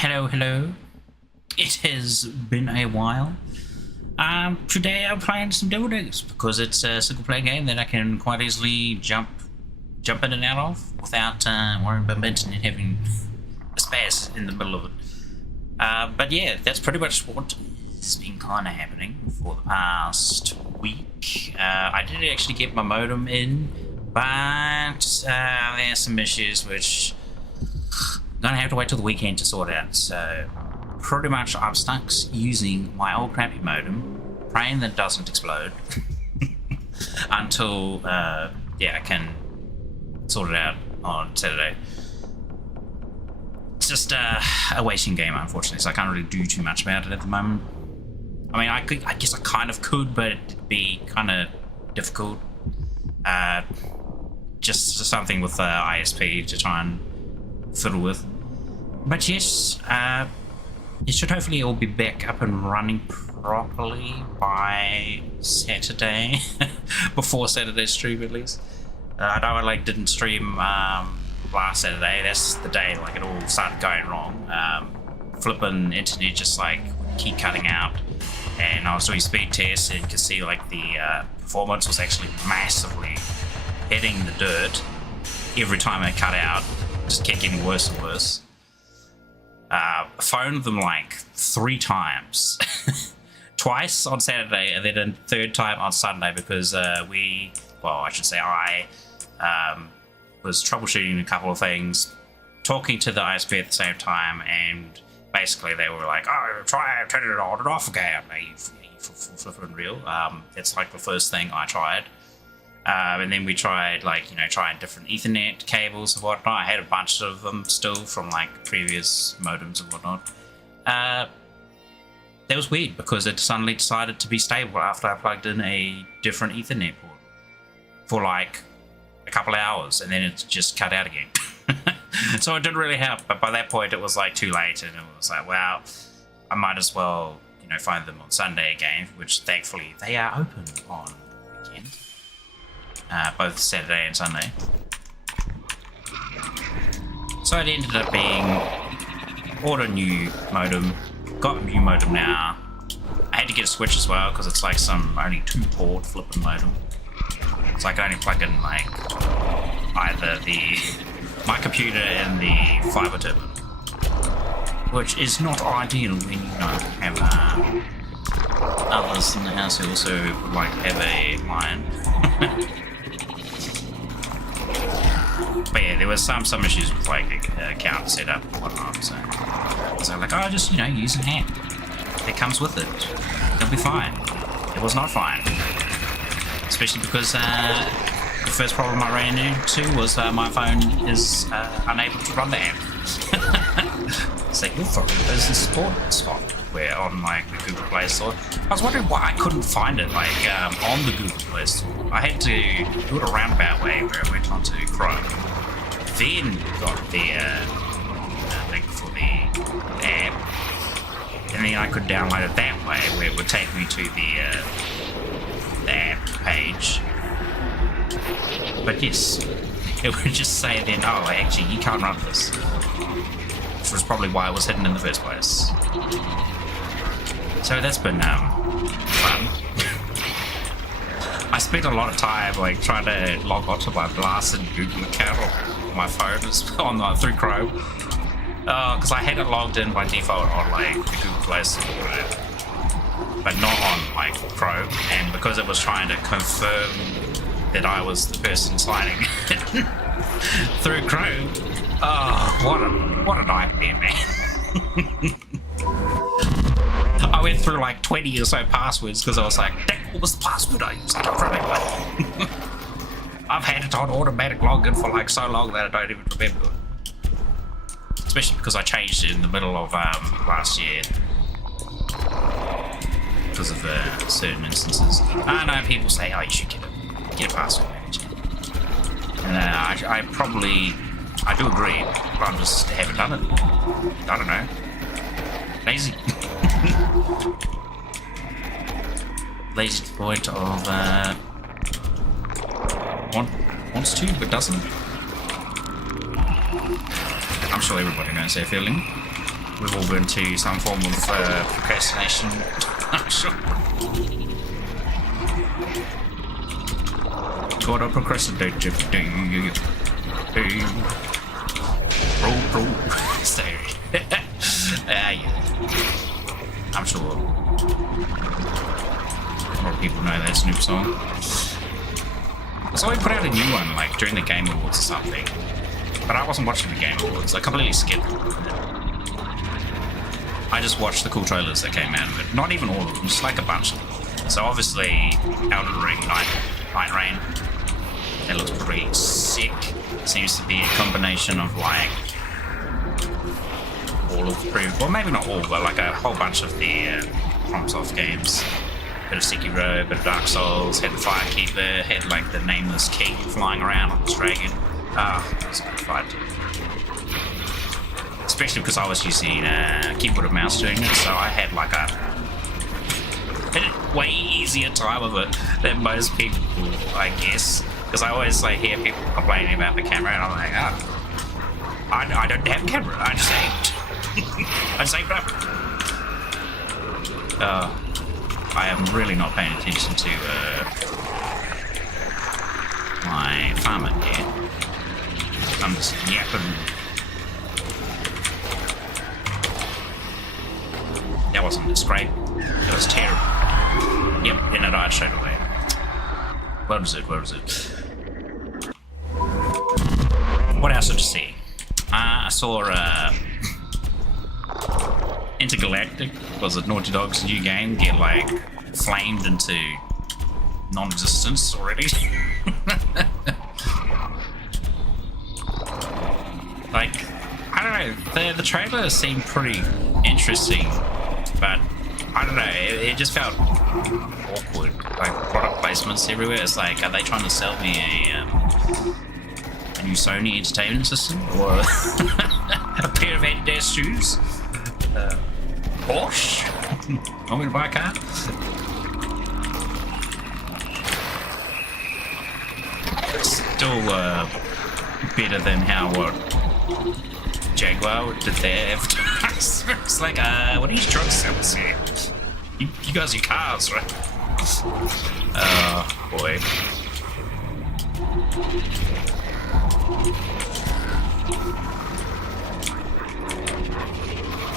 Hello, hello. It has been a while. Today I'm playing some Daggers because it's a single-player game that I can quite easily jump in and out of without worrying about the internet having a spaz in the middle of it. But yeah, that's pretty much what has been kind of happening for the past week. I did actually get my modem in, but there's some issues which I'm gonna have to wait till the weekend to sort out. So pretty much I'm stuck using my old crappy modem, praying that it doesn't explode until I can sort it out on Saturday. It's just a waiting game, unfortunately, so I can't really do too much about it at the moment. I mean, I guess I kind of could, but it'd be kind of difficult. Just something with ISP to try and fiddle with. But yes, it should hopefully all be back up and running properly by Saturday, before Saturday's stream at least. I know I didn't stream last Saturday. That's the day it all started going wrong. Flipping internet just keep cutting out, and I was doing speed tests and you could see the performance was actually massively hitting the dirt every time it cut out. Just kept getting worse and worse. Phoned them 3 times. Twice on Saturday and then a third time on Sunday because I was troubleshooting a couple of things, talking to the ISP at the same time, and basically they were like, oh, try turning it on and off again. Flipping real. It's the first thing I tried. And then we tried trying different Ethernet cables and whatnot. I had a bunch of them still from previous modems and whatnot. That was weird because it suddenly decided to be stable after I plugged in a different Ethernet port for a couple of hours, and then it just cut out again. So it didn't really help, but by that point it was too late, and it was well, I might as well find them on Sunday again, which thankfully they are open on weekend. Both Saturday and Sunday. So it ended up being order new modem, got a new modem now. I had to get a switch as well because it's some only 2-port flipping modem. It's I can only plug in either my computer and the fiber terminal, which is not ideal when you have others in the house who also would have a line. But yeah, there was some issues with account setup and whatnot, so I was just use an app. It comes with it. It'll be fine. It was not fine. Especially because the first problem I ran into was my phone is unable to run the app. So your phone is the support software on the Google Play Store. I was wondering why I couldn't find it on the Google Play Store. I had to do it a roundabout way where I went onto Chrome, then got the link for the app, and then I could download it that way, where it would take me to the app page. But yes, it would just say then, oh, actually you can't run this, which was probably why it was hidden in the first place. So that's been fun. I spent a lot of time trying to log onto my blasted Google account on my phone through Chrome, because I had it logged in by default on the Google Play Store, but not on Chrome, and because it was trying to confirm that I was the person signing through Chrome. Oh, what a nightmare, man. I went through 20 or so passwords because I was dang, what was the password I used? I don't remember. I've had it on automatic login for so long that I don't even remember. Especially because I changed it in the middle of last year because of certain instances. I know people say, oh, you should get a password manager. And I do agree, but I just haven't done it. I don't know. Lazy. Lazy to the point of wants to but doesn't. I'm sure everybody knows that feeling. we've all been to some form of procrastination. I'm sure. Gotta procrastinate. Roll. Stay. Yeah. I'm sure a lot of people know that Snoop song. So I put out a new one like during the Game Awards or something. But I wasn't watching the Game Awards. I completely skipped it. I just watched the cool trailers that came out of it. Not even all of them, just like a bunch of them. So obviously, Elden Ring, Night Rain. That looks pretty sick. Seems to be a combination of like all of the well, maybe not all, but like a whole bunch of the FromSoft games. Bit of Sekiro, bit of Dark Souls, had the Firekeeper, had like the Nameless King flying around on this dragon. It was a good fight. Especially because I was using keyboard and mouse doing it, so I had like a way easier time of it than most people, I guess. Because I always like hear people complaining about the camera, and I'm like, I don't have a camera. I just saved. I saved up. I am really not paying attention to my farming here. I'm just yapping. That wasn't a scrape. It was terrible. Yep, and it died straight away. Where was it? What else did you see? I saw Intergalactic, was it Naughty Dog's new game, get like flamed into non-existence already. Like, I don't know, the trailer seemed pretty interesting, but I don't know, it just felt awkward. Like product placements everywhere. It's like, are they trying to sell me a new Sony entertainment system or a pair of Adidas shoes? Porsche? Want me to buy a car? Still better than how Jaguar did their advertisement. It's like, what are you drug sellers here? You guys are cars, right? Oh, boy.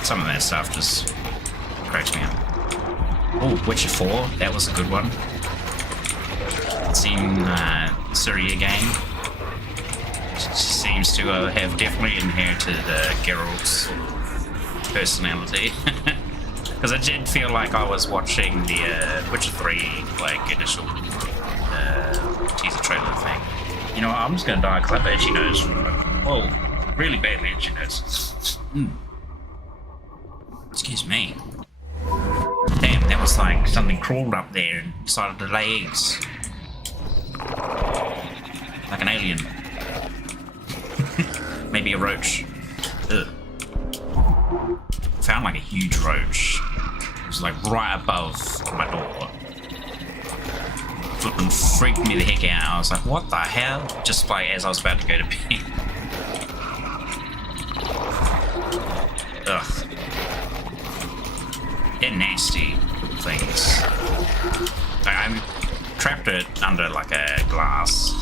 Some of that stuff just cracks me up. Oh, Witcher 4, that was a good one. Seen Syria game. She seems to have definitely inherited Geralt's sort of personality. Because I did feel like I was watching the Witcher 3 like initial teaser trailer thing. You know, I'm just gonna die because I bet she knows. Oh, really badly she knows. Excuse me. Damn, that was like something crawled up there and decided to lay eggs. Like an alien. Maybe a roach. Ugh. Found like a huge roach. It was like right above my door. Flipping freaked me the heck out. I was like, what the hell? Just like as I was about to go to bed. Ugh. They're nasty things. I trapped it under like a glass.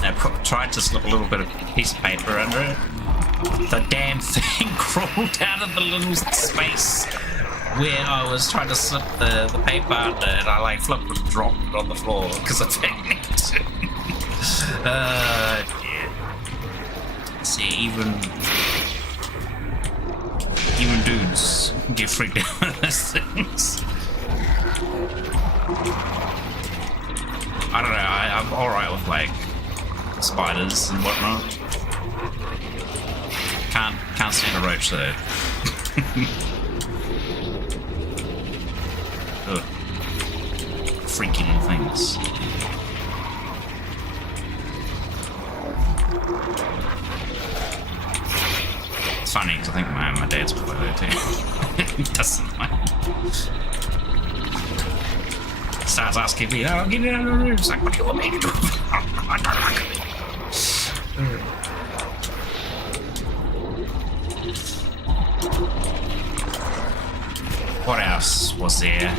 I tried to slip a little bit of piece of paper under it. The damn thing crawled out of the little space where I was trying to slip the paper under, and I like flipped and dropped it on the floor because I panicked. Yeah. See, even dudes get freaked out by those things. I don't know, I'm alright with like spiders and whatnot. Can't stand a roach though. Ugh. Freaky little things. It's funny because I think my dad's quite there too. He doesn't mind. Starts asking me, oh, get it out of the room. It's like, what do you want me to do? I don't like it. was there.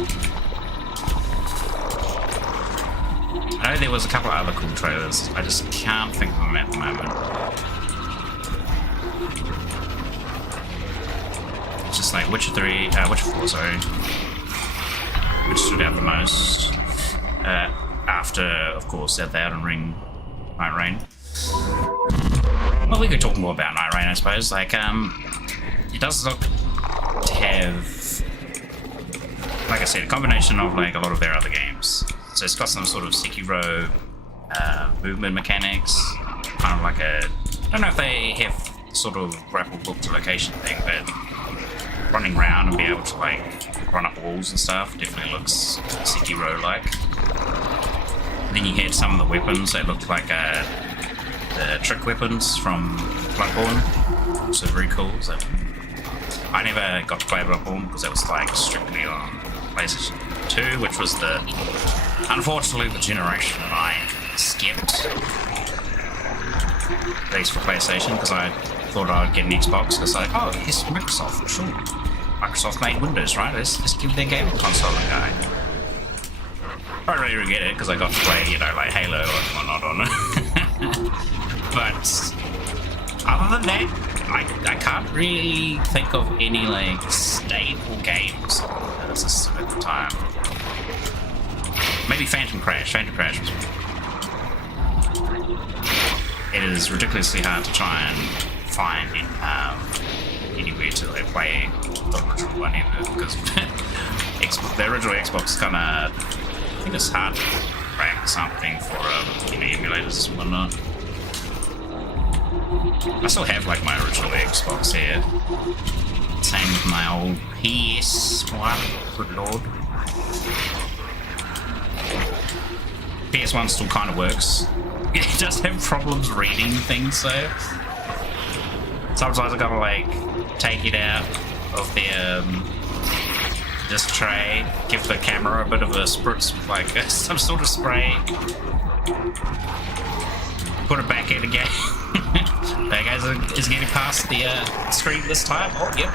I know there was a couple of other cool trailers. I just can't think of them at the moment. It's just like Witcher 3, Witcher 4, sorry. Which stood out the most. After, of course, the Elden Ring, Night Rain. Well, we could talk more about Night Rain, I suppose. Like, it does look to have, like I said, a combination of like a lot of their other games. So it's got some sort of Sekiro movement mechanics, kind of like a, I don't know if they have sort of grapple hook to location thing, but running around and be able to like run up walls and stuff definitely looks Sekiro-like. Then you had some of the weapons that looked like the trick weapons from Bloodborne, so very cool. So I never got to play Bloodborne because that was like strictly on PlayStation 2, which was unfortunately the generation that I skipped, at least for PlayStation, because I thought I would get an Xbox. Because like, oh, it's Microsoft, sure. Microsoft made Windows, right? Let's give their game console a go. I don't really regret it because I got to play, you know, like Halo and whatnot on it. But other than that, I can't really think of any like stable games on the system at the time. Maybe Phantom Crash. Phantom Crash was. It is ridiculously hard to try and find anywhere to like, play the original one either, because the original Xbox kind of. I think it's hard to crack something for emulators and whatnot. I still have like my original Xbox here. Same with my old PS1. Good lord. PS1 still kind of works. It does have problems reading things though. Sometimes I gotta like take it out of the disc tray, give the camera a bit of a spritz with like some sort of spray, put it back in again. That guys is getting past the screen this time. Oh, yep.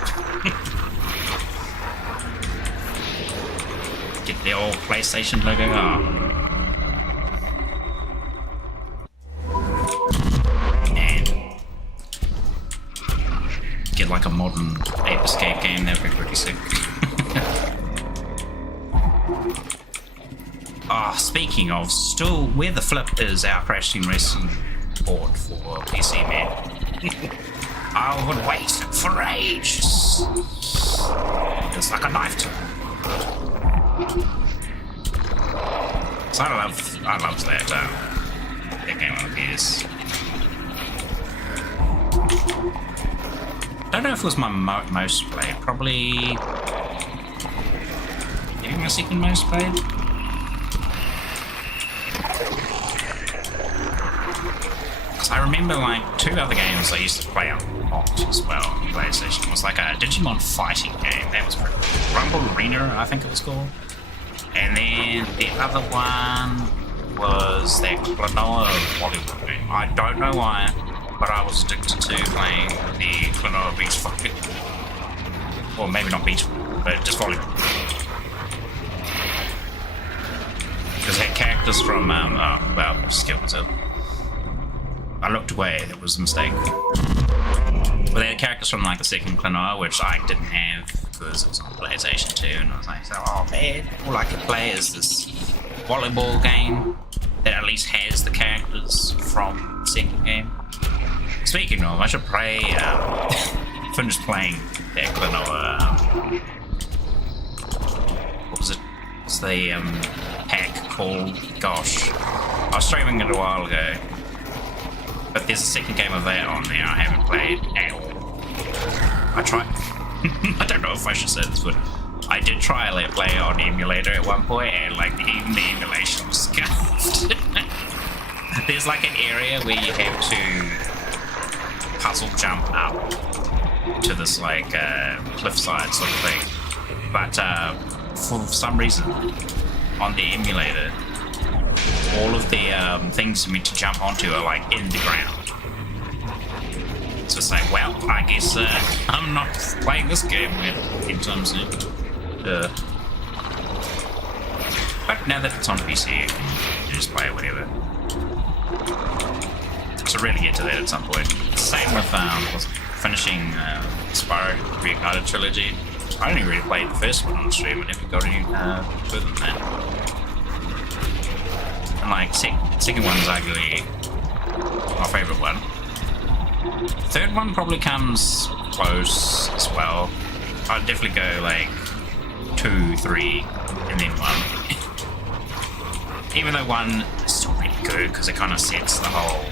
Get the old PlayStation logo on. And get like a modern Ape Escape game, that'd be pretty sick. Speaking of, still, where the flip is our Crash Team Racing port for PC, man? I would wait for ages. It's like a knife to me. So I love that game on the PS. Don't know if it was my most played. Probably maybe my second most played. I remember like two other games I used to play a lot as well on PlayStation. It was like a Digimon fighting game. That was pretty cool. Rumble Arena, I think it was called. And then the other one was that Klonoa volleyball game. I don't know why, but I was addicted to playing the Klonoa beach volleyball. Or maybe not beach, but just volleyball. Because it had characters from, skill myself. I looked away, that was a mistake. But they had characters from like the second Klonoa, which I didn't have because it was on PlayStation 2, and I was like, oh man, all I could play is this volleyball game that at least has the characters from the second game. Speaking of, I should play, finish playing that Klonoa, what was it? It's the pack called, gosh, I was streaming it a while ago. But there's a second game of that on there I haven't played at all. I tried. I don't know if I should say this, but I did try to play on emulator at one point, and like even the emulation was scuffed. There's like an area where you have to puzzle jump up to this like cliffside sort of thing. But for some reason, on the emulator, all of the things you're meant to jump onto are like in the ground. So it's like, well, I guess I'm not playing this game anytime soon. But now that it's on PC, you can just play it whatever. So really get to that at some point. Same with finishing Spyro Reignited Trilogy. I only really played the first one on stream. I never got any further than that. And like second one's arguably my favourite one. Third one probably comes close as well. I'd definitely go like 2, 3, and then 1. Even though 1 is still really good because it kind of sets the whole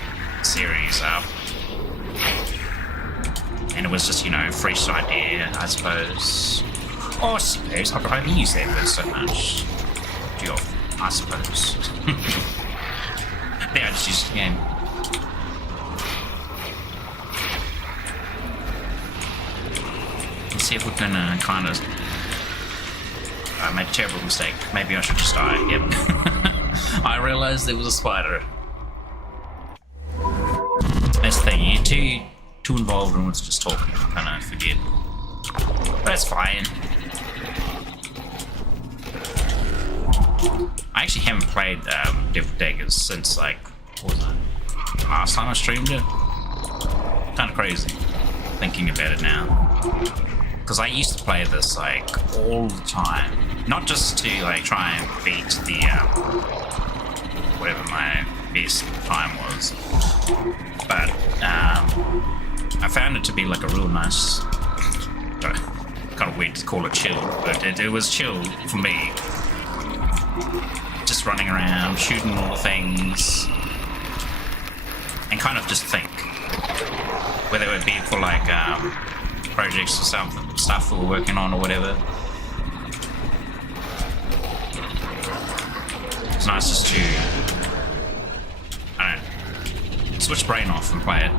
series up. And it was just, you know, fresh idea, I suppose. Or I suppose, I don't use that word so much. Too often, I suppose. Yeah, I just used the game. Let's see if we can kind of... I made a terrible mistake. Maybe I should just die. Yep. I realised there was a spider. That's the thing, you're too involved in what's just talking, you kind of forget. But that's fine. I actually haven't played Daggers since like, what was it? Last time I streamed it? Kind of crazy, thinking about it now. Because I used to play this like all the time. Not just to like try and beat the, whatever my best time was. But I found it to be like a real nice, kind of weird to call it chill, but it was chill for me. Just running around, shooting all the things, and kind of just think. Whether it be for like projects or stuff we were working on or whatever. It's nice just to, I don't know, switch brain off and play it.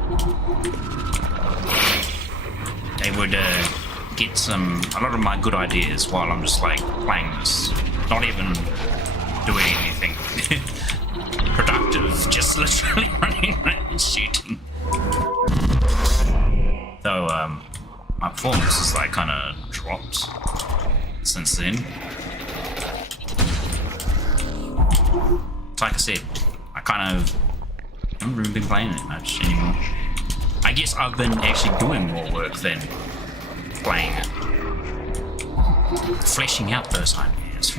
They would get a lot of my good ideas while I'm just like playing this. Not even doing anything productive, just literally running around and shooting. Though my performance has like kind of dropped since then. Like I said, I kind of haven't really been playing it much anymore. I guess I've been actually doing more work than playing it. Fleshing out those ideas.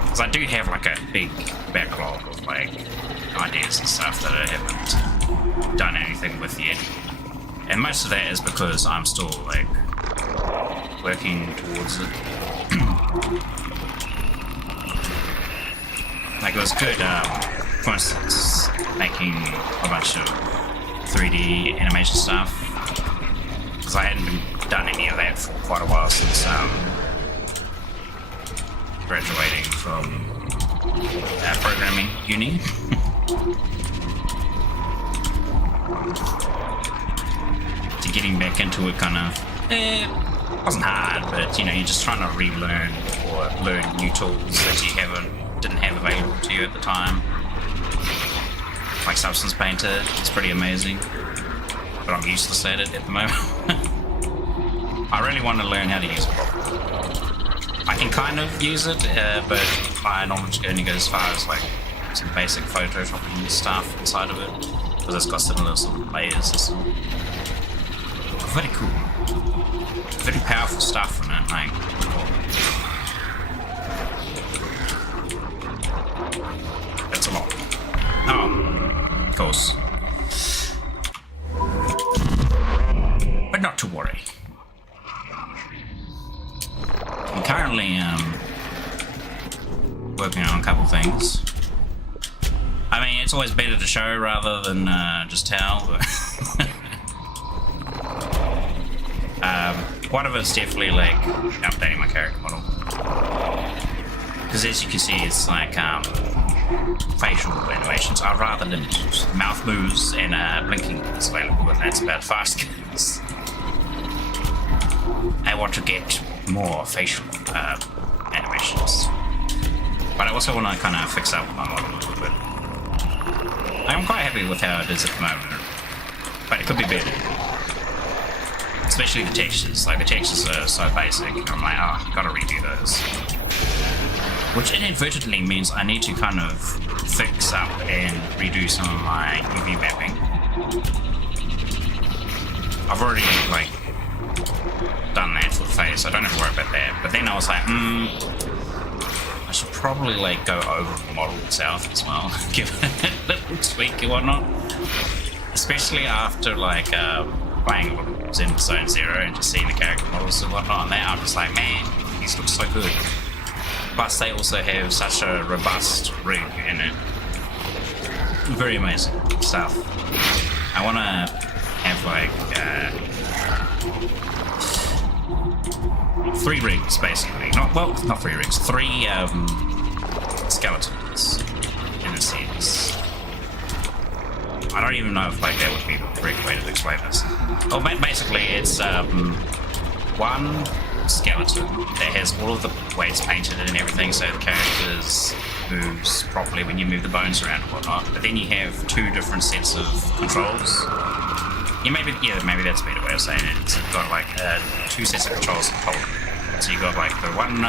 Because I do have like a big backlog of like ideas and stuff that I haven't done anything with yet. And most of that is because I'm still like working towards it. Like it was good, for instance, making a bunch of 3D animation stuff, because I hadn't done any of that for quite a while since graduating from programming uni. To getting back into it kind of, wasn't hard, but you know, you're just trying to relearn or learn new tools that you didn't have available to you at the time. Like Substance Painter, it's pretty amazing, but I'm useless at it at the moment. I really want to learn how to use it properly. I can kind of use it, but my knowledge only goes as far as like some basic photoshopping stuff inside of it, because it's got similar sort of layers and stuff. Very cool. Very powerful stuff in it, like. That's a lot. Oh, of course. But not to worry. I'm currently working on a couple things. I mean, it's always better to show rather than just tell. But one of it's definitely like updating my character model. Because as you can see, it's like facial animations are rather limited. Mouth moves and blinking is available, and that's about 5 seconds. I want to get more facial animations, but I also want to kind of fix up my model a little bit. I'm quite happy with how it is at the moment, but it could be better. Especially the textures. Like, the textures are so basic. I'm like, oh, gotta redo those. Which inadvertently means I need to kind of fix up and redo some of my UV mapping. I've already, like, done that for the face, so I don't have to worry about that. But then I was like, I should probably, like, go over the model itself as well. Give it a little tweak and whatnot. Especially after, like, playing a little Zen Zone Zero and just seeing the character models and whatnot on there, I'm just like, man, these look so good. Plus, they also have such a robust rig in it. Very amazing stuff. I want to have like 3 rigs basically. Not 3 rigs. 3 skeletons in a sense. I don't even know if like that would be the correct way to explain this. Well, basically, it's one skeleton that has all of the weights painted and everything, so the characters moves properly when you move the bones around and whatnot. But then you have 2 different sets of controls. Maybe that's a better way of saying it. It's got like 2 sets of controls in total. So you got like the one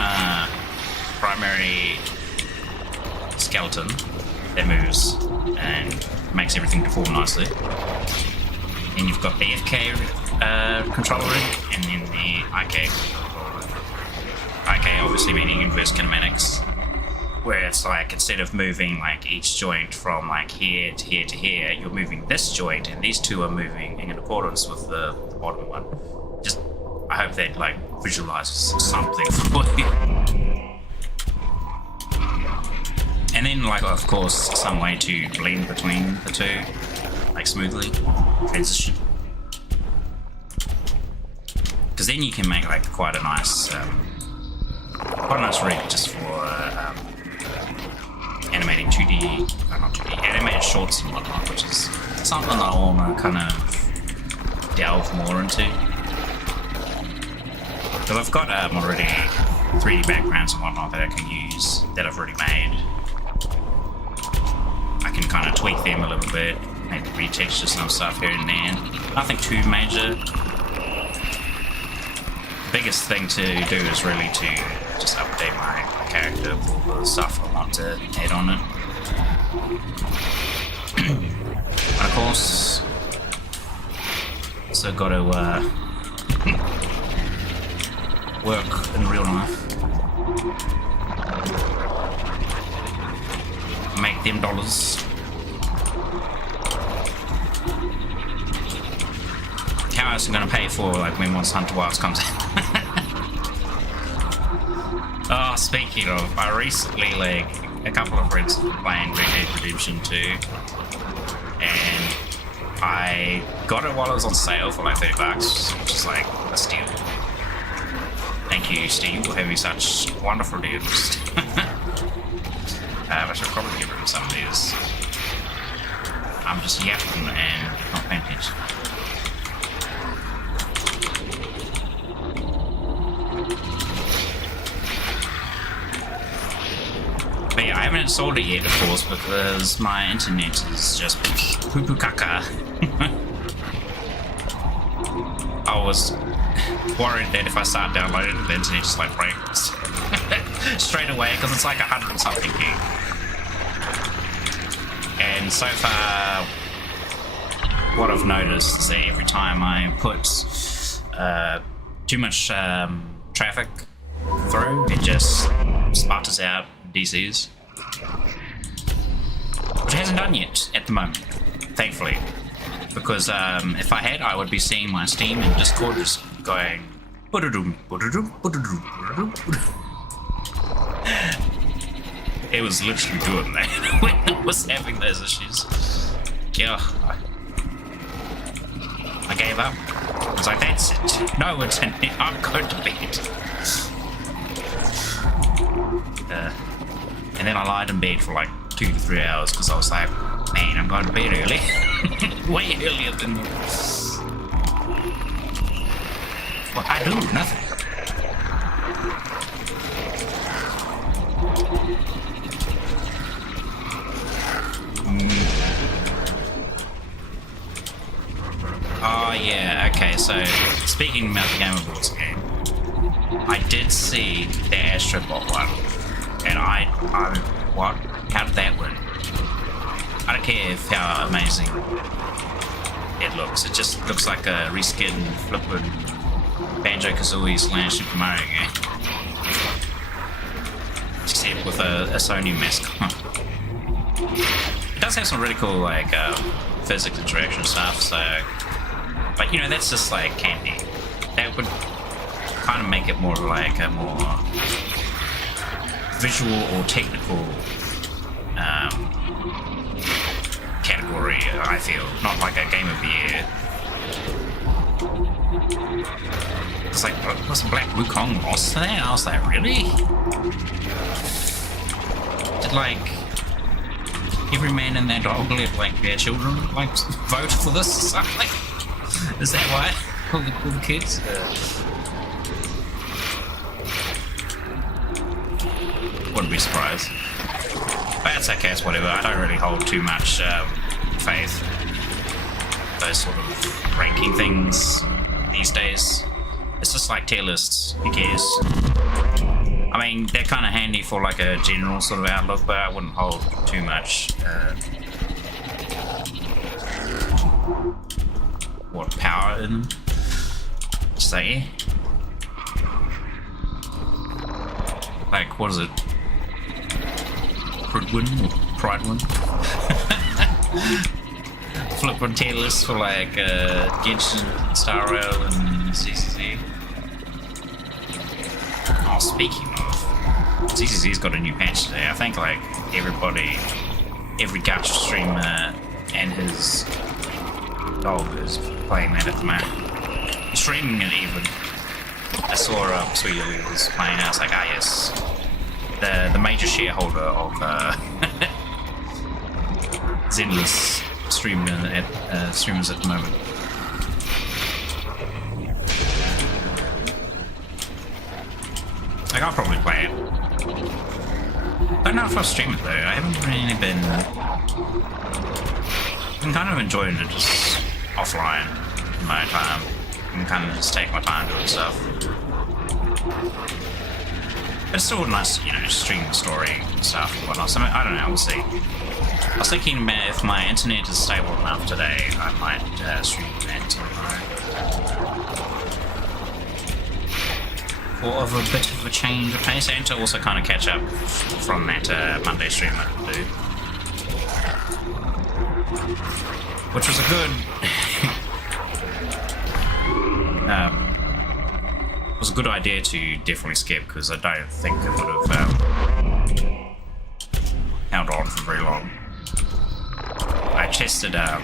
primary skeleton that moves and makes everything deform nicely. And you've got the FK controller rig, and then the IK controller rig. IK obviously meaning inverse kinematics, where it's like instead of moving like each joint from like here to here to here, you're moving this joint, and these 2 are moving in accordance with the bottom one. Just, I hope that like visualizes something for you. And then like of course some way to blend between the 2, like smoothly transition. Because then you can make like quite a nice rig just for animating 2D, not 2D, animated shorts and whatnot, which is something that I want to kind of delve more into. Because I've got already 3D backgrounds and whatnot that I can use, that I've already made. I can kind of tweak them a little bit, maybe retexture some stuff here and there. Nothing too major. The biggest thing to do is really to just update my character with all the stuff I want to add on it. And of course, also got to work in real life. Make them dollars. How else am I gonna pay for like when Monster Hunter Wilds comes out? Oh, speaking of, I recently, like, a couple of friends were playing Red Dead Redemption 2, and I got it while it was on sale for like $30, which is like a steal. Thank you, Steam, for having such wonderful deals. I should probably get rid of some of these. I'm just yapping and not paying attention. But yeah, I haven't installed it yet, of course, because my internet is just poo-poo caca. I was worried that if I start downloading it, the internet just like breaks straight away, because it's like 100 and something gig. And so far, what I've noticed is that every time I put too much traffic through, it just sputters out DCs. Which it hasn't done yet at the moment, thankfully. Because if I had, I would be seeing my Steam and Discord just going it was literally doing that when I was having those issues. Yeah, I gave up. I was like, that's it. No internet, I'm going to bed. And then I lied in bed for like 2 to 3 hours because I was like, man, I'm going to bed early. Way earlier than... Well, I do nothing. Oh yeah, yeah, okay, so speaking about the Game Awards game, I did see the Astrobot one, and what? How did that win? I don't care if how amazing it looks. It just looks like a reskin flippin' Banjo-Kazooie / Super Mario game. Except with a Sony mascot. It does have some really cool like physics interaction stuff, so but you know that's just like candy. That would kind of make it more like a more visual or technical category, I feel, not like a Game of the Year. It's like, was Black Wukong lost to that? I was like, really? Did like every man and their dog let like their children like vote for this or something? Is that why? All the kids? Wouldn't be surprised. But it's okay, it's whatever. I don't really hold too much faith those sort of ranking things these days. It's just like tier lists. Who cares? I mean, they're kind of handy for like a general sort of outlook, but I wouldn't hold too much power in them. Just like, yeah. Like, what is it? Pride win? Flip on tier lists for like Genshin, Star Rail, and CCZ. Oh, speaking of, CCZ's got a new patch today. I think like every gacha streamer and his dog is playing that at the moment. Streaming it even. I saw Sweet Lily was playing. I was like, ah yes, the major shareholder of Zenless streamers at the moment. Like, I'll probably play it. Don't know if I'll stream it though. I haven't really been kind of enjoying it just offline in my time. And kind of just take my time doing stuff. But it's still nice, you know, stream the story and stuff and whatnot. So I don't know, we'll see. I was thinking about if my internet is stable enough today, I might stream that tomorrow. For of a bit of a change of pace, and to also kind of catch up from that Monday stream I did do. Which was a good... was a good idea to definitely skip, because I don't think it would have held on for very long. I tested a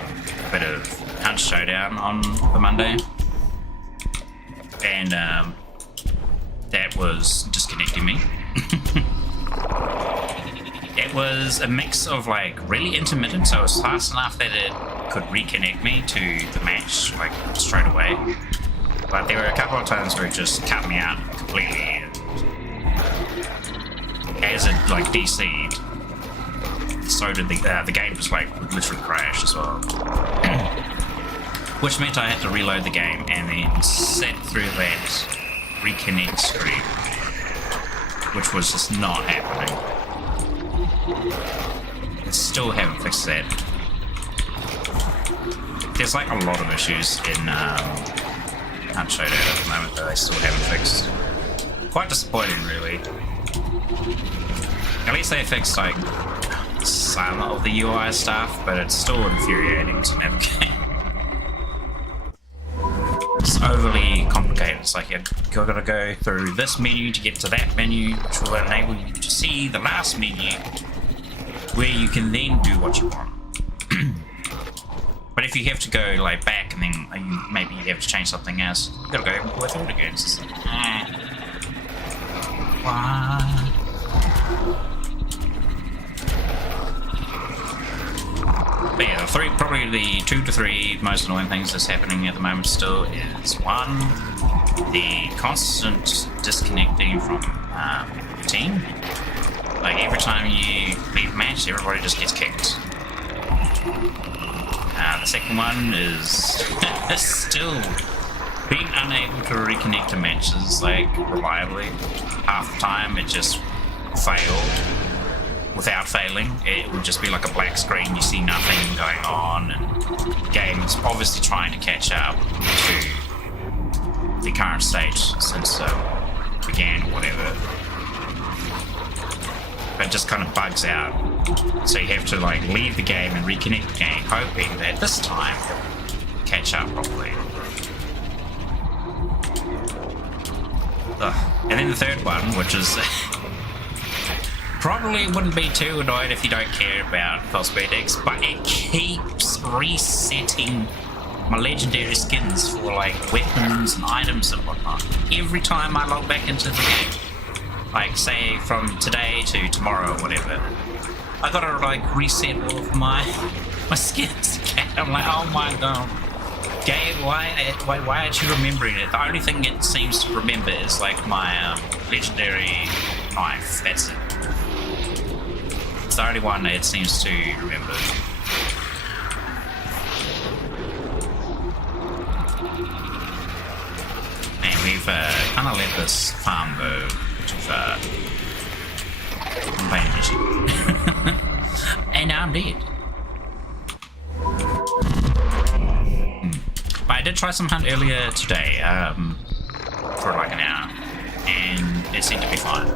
bit of Hunt Showdown on the Monday, and that was disconnecting me. It was a mix of like really intermittent, so it was fast enough that it could reconnect me to the match like straight away. But there were a couple of times where it just cut me out completely. As it like DC'd, so did the game just like literally crashed as well. Which meant I had to reload the game and then sit through that reconnect screen, which was just not happening. I still haven't fixed that. There's like a lot of issues in Hunt Showdown at the moment that I still haven't fixed. Quite disappointing, really. At least they fixed like some of the UI stuff, but it's still infuriating to navigate. It's overly complicated. It's like you've got to go through this menu to get to that menu, which will enable you to see the last menu, where you can then do what you want. But if you have to go like back and then maybe you have to change something else, you gotta go with it again. It's just like, why? But yeah, probably the 2 to 3 most annoying things that's happening at the moment still is one, the constant disconnecting from the team. Like every time you leave a match, everybody just gets kicked. The second one is still being unable to reconnect to matches like reliably. Half the time it just failed without failing. It would just be like a black screen, you see nothing going on, and the game is obviously trying to catch up to the current state since it began or whatever. But it just kind of bugs out. So you have to like leave the game and reconnect the game, hoping that this time it'll catch up properly. Ugh. And then the third one, which is probably wouldn't be too annoyed if you don't care about cosmetics, but it keeps resetting my legendary skins for like weapons and items and whatnot every time I log back into the game. Like say from today to tomorrow or whatever, I gotta like reset all of my skins again. I'm like, oh my god, game, why aren't you remembering it? The only thing it seems to remember is like my legendary knife. That's it. It's the only one it seems to remember. And we've kind of let this farm go, which is I'm paying attention. And now I'm dead. But I did try some hunt earlier today for like an hour, and it seemed to be fine.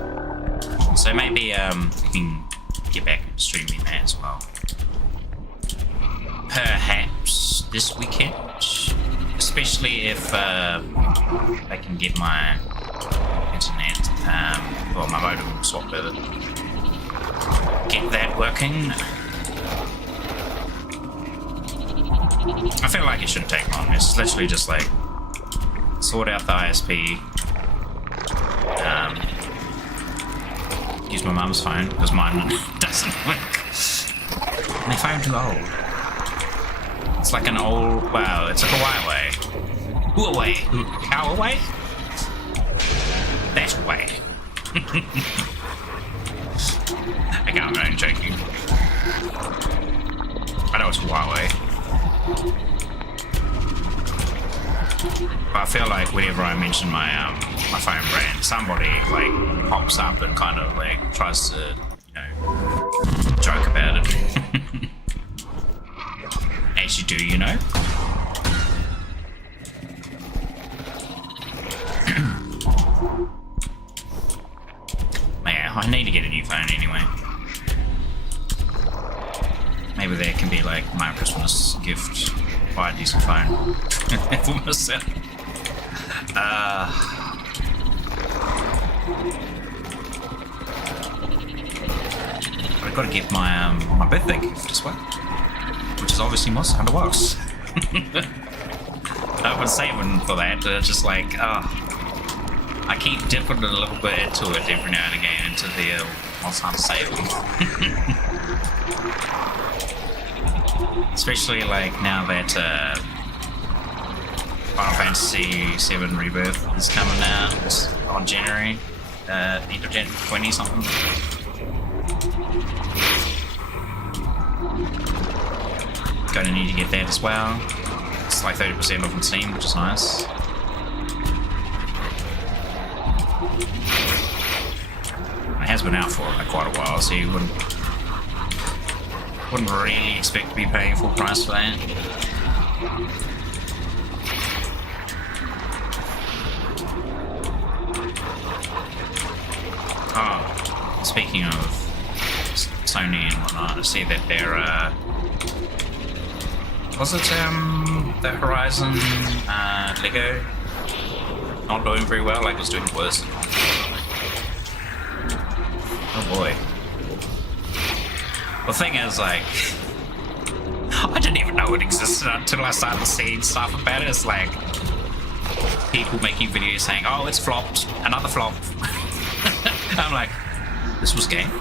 So maybe we can get back and streaming that as well. Perhaps this weekend, especially if I can get my internet, or my modem swapped over. Get that working. I feel like it shouldn't take long. It's literally just like sort out the ISP. Use my mum's phone because mine doesn't work. My phone too old. It's like an old, wow, it's like a Huawei. Huawei? That way. I can't, I'm joking. I know it's Huawei. But I feel like whenever I mention my my phone brand, somebody like pops up and kind of like tries to, you know, joke about it. As you do, you know. Yeah, I need to get a new phone anyway. Maybe there can be like my Christmas gift, buy a decent phone for myself. I've got to give my my birthday gift as well, which is obviously most $100. I've been saving for that. Just like I keep dipping a little bit into it every now and again into the what's on sale. Especially like now that Final Fantasy VII Rebirth is coming out on January, end of January 20 something. Gonna need to get that as well. It's like 30% off on Steam, which is nice. It has been out for like quite a while, so you wouldn't really expect to be paying full price for that. Oh, speaking of Sony and whatnot, I see that they're was it the Horizon Lego not doing very well? Like it was doing worse. Oh boy. The thing is, like, I didn't even know it existed until I started seeing stuff about it. It's like people making videos saying, "Oh, it's flopped, another flop." I'm like, this was game.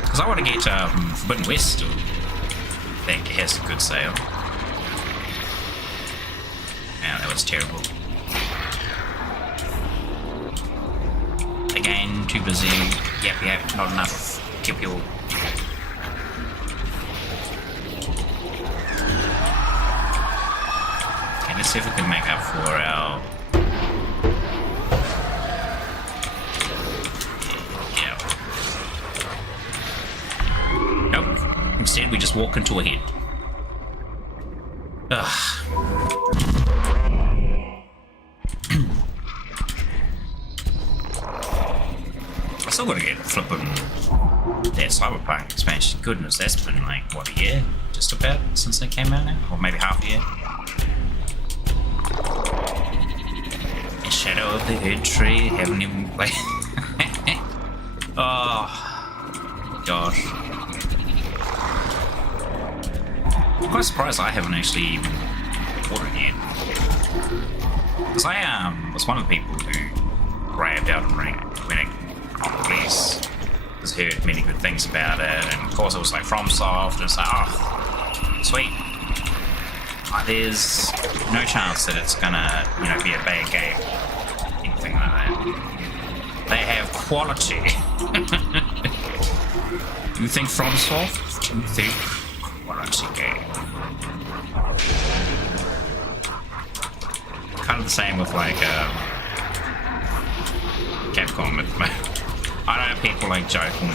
Because I want to get Forbidden West still. I think it has a good sale. Yeah, that was terrible. Again, too busy. Yep, not enough Pew pew. Okay, let's see if we can make up for our... Yeah. Nope. Instead, we just walk into a head. Ugh. I still gotta get flipping that Cyberpunk expansion. Goodness, that's been like, what, a year? Just about since they came out now? Or maybe half a year? In Shadow of the Erd Tree, haven't even played. Oh, gosh. I'm quite surprised I haven't actually even bought it yet. Because I was one of the people who raved Elden Ring when it release, has heard many good things about it, and of course it was like FromSoft, and it's like, oh, sweet. There's no chance that it's gonna, you know, be a bad game, anything like that. They have quality. You think FromSoft? You think quality game? Kind of the same with like Capcom at the moment. I know people like joking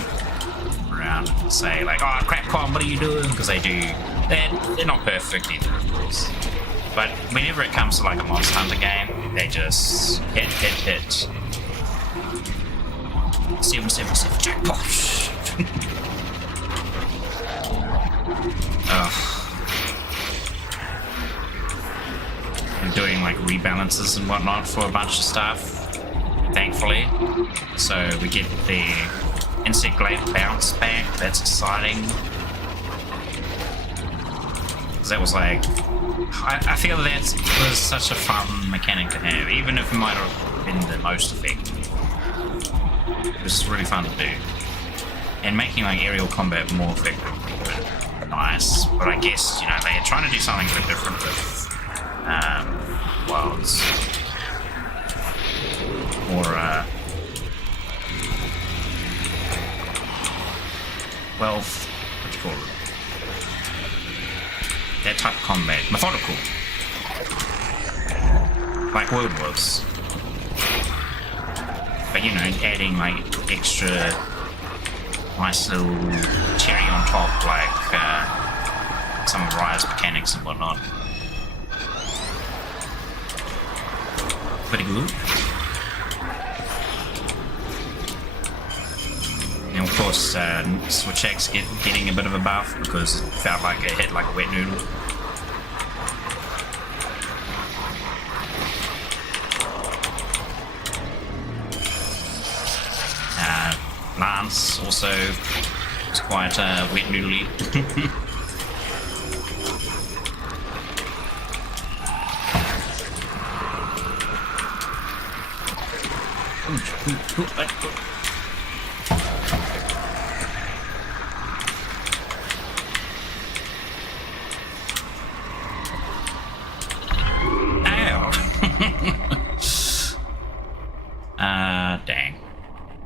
around and say like, oh, Capcom, what are you doing? Because they're not perfect either, of course. But whenever it comes to like a Monster Hunter game, they just hit. 777 jackpot. I'm doing like rebalances and whatnot for a bunch of stuff, thankfully. So we get the insect glaive bounce back. That's exciting. Because that was like, I feel that was such a fun mechanic to have, even if it might have been the most effective. It was really fun to do. And making like aerial combat more effective, nice. But I guess, you know, they're trying to do something a bit different with Wilds. Or well, what do you call it? That type of combat, methodical, like World was. But you know, adding like extra nice little cherry on top, like some of Riot's mechanics and whatnot. Pretty good. And of course, Switch X getting a bit of a buff because it felt like it hit like a wet noodle. Lance also was quite wet noodly. Dang.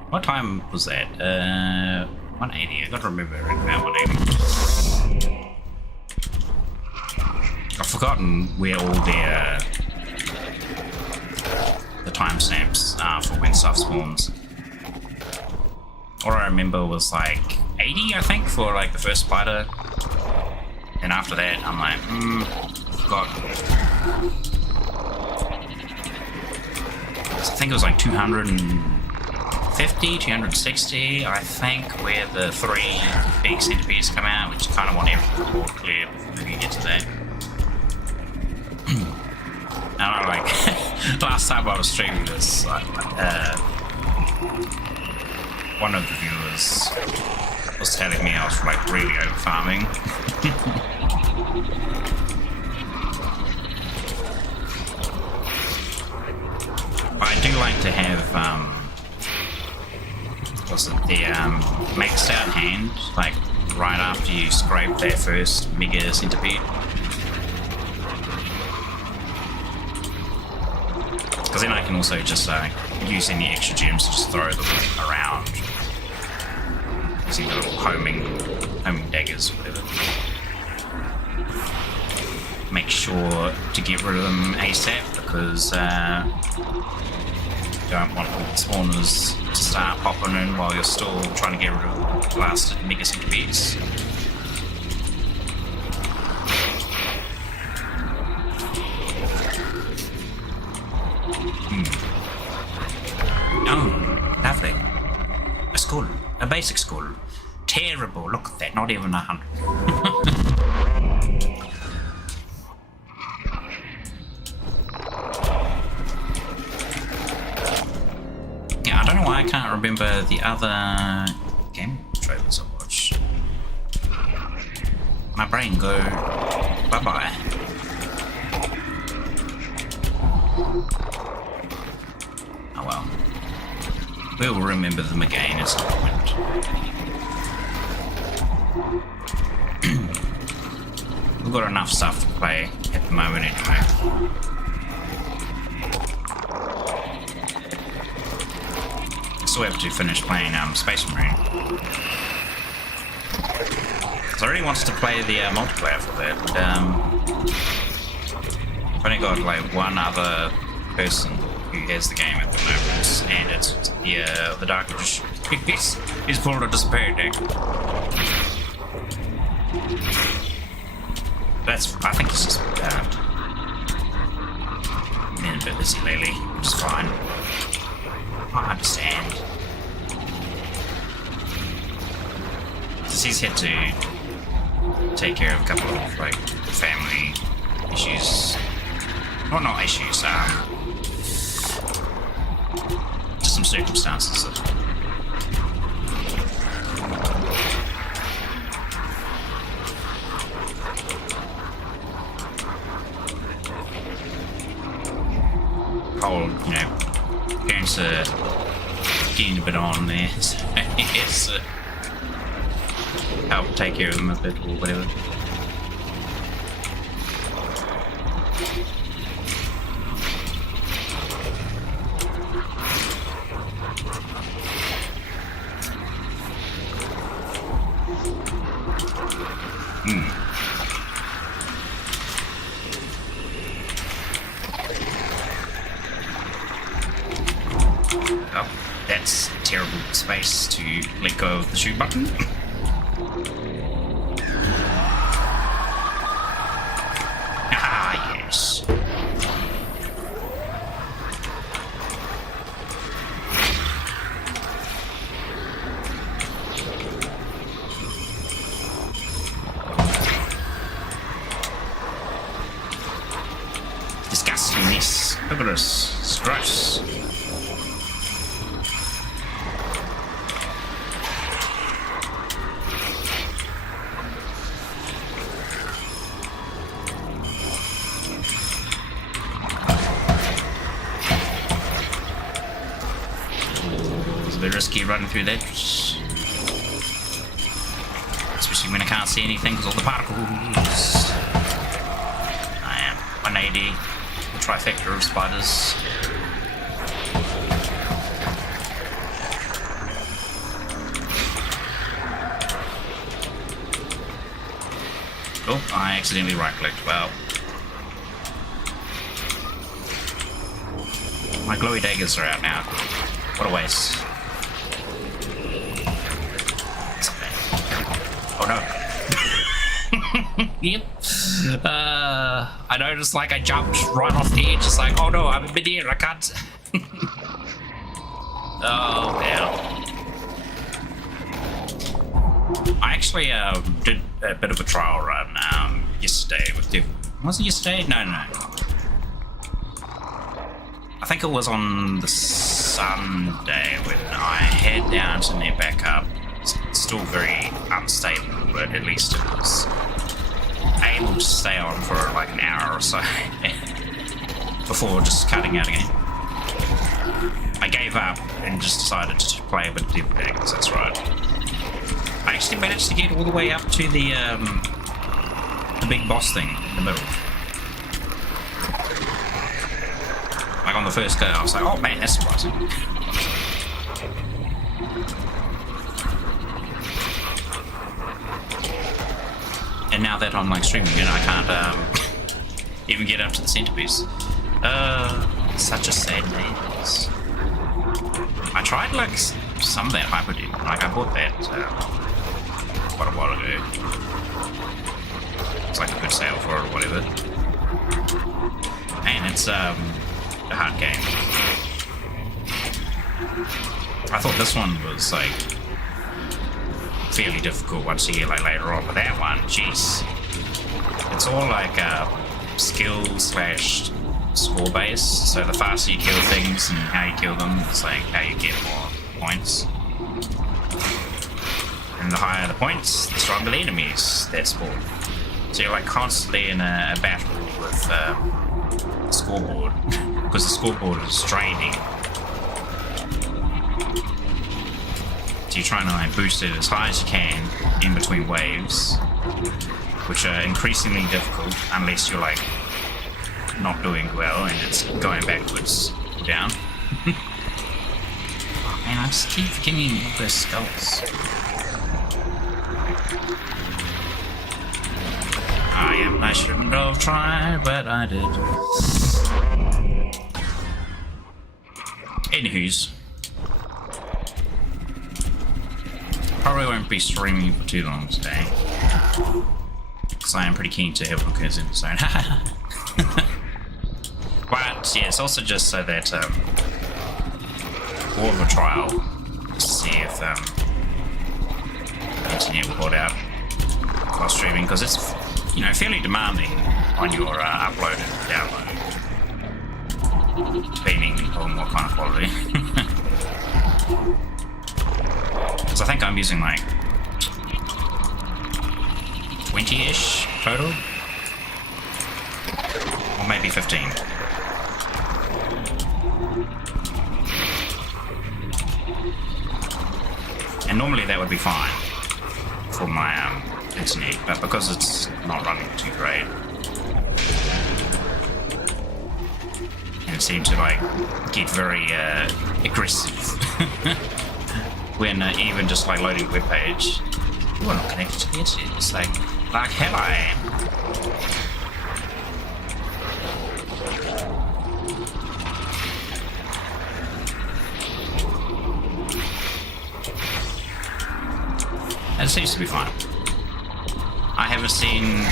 What time was that? 180. I gotta remember it about 180. I've forgotten where all the timestamps are for when stuff spawns. All I remember was like 80, I think, for like the first spider. And after that, I'm like, forgot. I think it was like 250, 260, I think, where the 3 big centipedes come out, which you kind of want everything board clear before you get to that. And I like, last time I was streaming this, one of the viewers was telling me I was like really over farming. I do like to have the maxed out hand, like right after you scrape that first mega centipede. Because then I can also just use any extra gems to just throw them around. using the little homing daggers or whatever. Make sure to get rid of them ASAP because you don't want all the spawners to start popping in while you're still trying to get rid of the blasted mega centipedes. Oh, lovely. A school. A basic school. Terrible. Look at that. Not even 100. Yeah, I don't know why I can't remember the other game trailers I watched. My brain go bye-bye. Oh well. We'll remember them again at some point. We've got enough stuff to play at the moment anyway. Still have to finish playing Space Marine. So I really wanted to play the multiplayer for that, but I've only got like one other person who has the game at the moment, and it's the Daggers. He's pulled a disappeared deck. I think he's just been a bit busy lately, which is fine. I understand. Because he's had to take care of a couple of like family issues. Well, not issues, just some circumstances that whole, parents are getting a bit on there, so yes, help take care of them a bit or whatever. Oh, that's terrible space to let go of the shoot button. Ah, yes. Disgusting mess. Look at this. It's gross. It's a bit risky running through that. Especially when I can't see anything because all the particles. I am 180. The trifecta of spiders. Oh, I accidentally right-clicked. Well, my glowy daggers are out now. What a waste. Oh no. Yep. I noticed like I jumped right off the edge. It's like, oh no, I'm in mid-air, I can't. Oh, damn. I actually did a bit of a trial run yesterday with Devil. Was it yesterday? No. I think it was on the Sunday when I head down to near backup. It's still very unstable, but at least it was able to stay on for like an hour or so before just cutting out again. I gave up and just decided to play a bit of Devil Daggers, that's right. I actually managed to get all the way up to the big boss thing in the middle. Like on the first go, I was like, oh man, that's surprising. now that I'm like streaming it, I can't even get up to the centerpiece. Such a sad day. I tried like some of that hyper dip. Like I bought that quite a while ago. It's like a good sale for it or whatever. And it's a hard game. I thought this one was like fairly difficult once you get like later on, but that one, jeez, it's all like skill slash score based. So the faster you kill things and how you kill them, it's like how you get more points. And the higher the points, the stronger the enemies that spawn. So you're like constantly in a battle with the scoreboard because the scoreboard is draining. So you're trying to like boost it as high as you can in between waves, which are increasingly difficult unless you're like not doing well and it's going backwards or down. Oh man, I just keep forgetting all those skulls. I shouldn't have tried, but I did. Anywho's. Probably won't be streaming for too long today. Because I am pretty keen to have a look at it, so. But yeah, it's also just so that more of a trial to see if the internet will hold out while streaming, because it's fairly demanding on your upload and download, depending on what kind of quality. Because I think I'm using like 20-ish total, or maybe 15. And normally that would be fine for my internet, but because it's not running too great, and it seemed to like get very aggressive when even just like loading a web page, you are not connected to the internet. It's like hell I am. And it seems to be fine. I haven't seen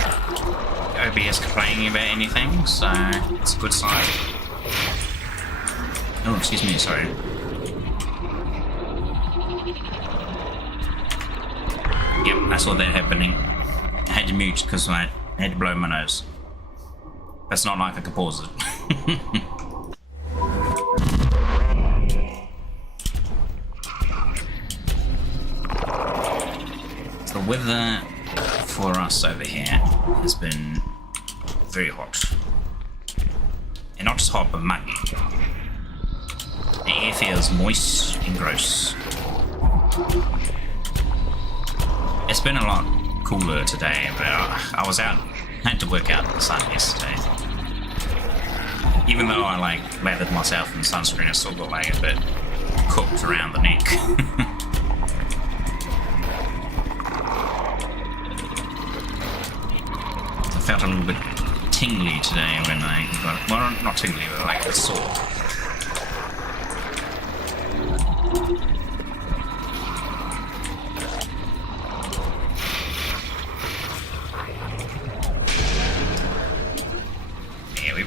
OBS complaining about anything, so it's a good sign. Oh, excuse me, sorry. Yep, I saw that happening. I had to mute because I had to blow my nose. That's not like I could pause it. The weather for us over here has been very hot. And not just hot, but muggy. The air feels moist and gross. It's been a lot cooler today, but I was out, I had to work out in the sun yesterday. Even though I like lathered myself in sunscreen, I still got like a bit cooked around the neck. I felt a little bit tingly today when I got, well, not tingly, but like a bit sore.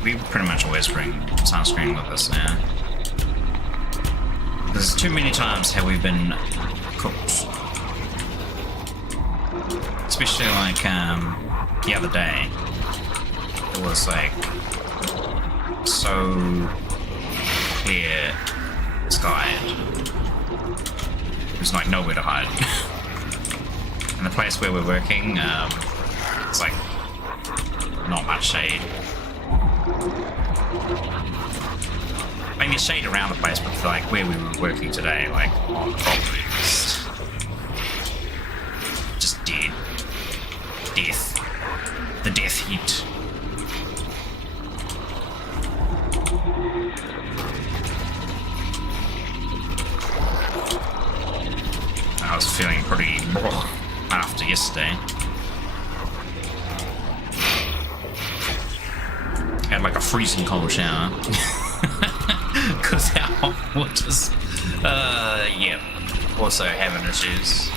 We pretty much always bring sunscreen with us now. There's too many times have we been cooked. Especially like the other day. It was like so clear skied. There's like nowhere to hide. And the place where we're working, it's like not much shade. I mean, there's shade around the place, but like where we were working today, like on the property, just dead. Death. The death heat. I was feeling pretty after yesterday. Had like a freezing cold shower. Because our hot water's, yeah, also having issues.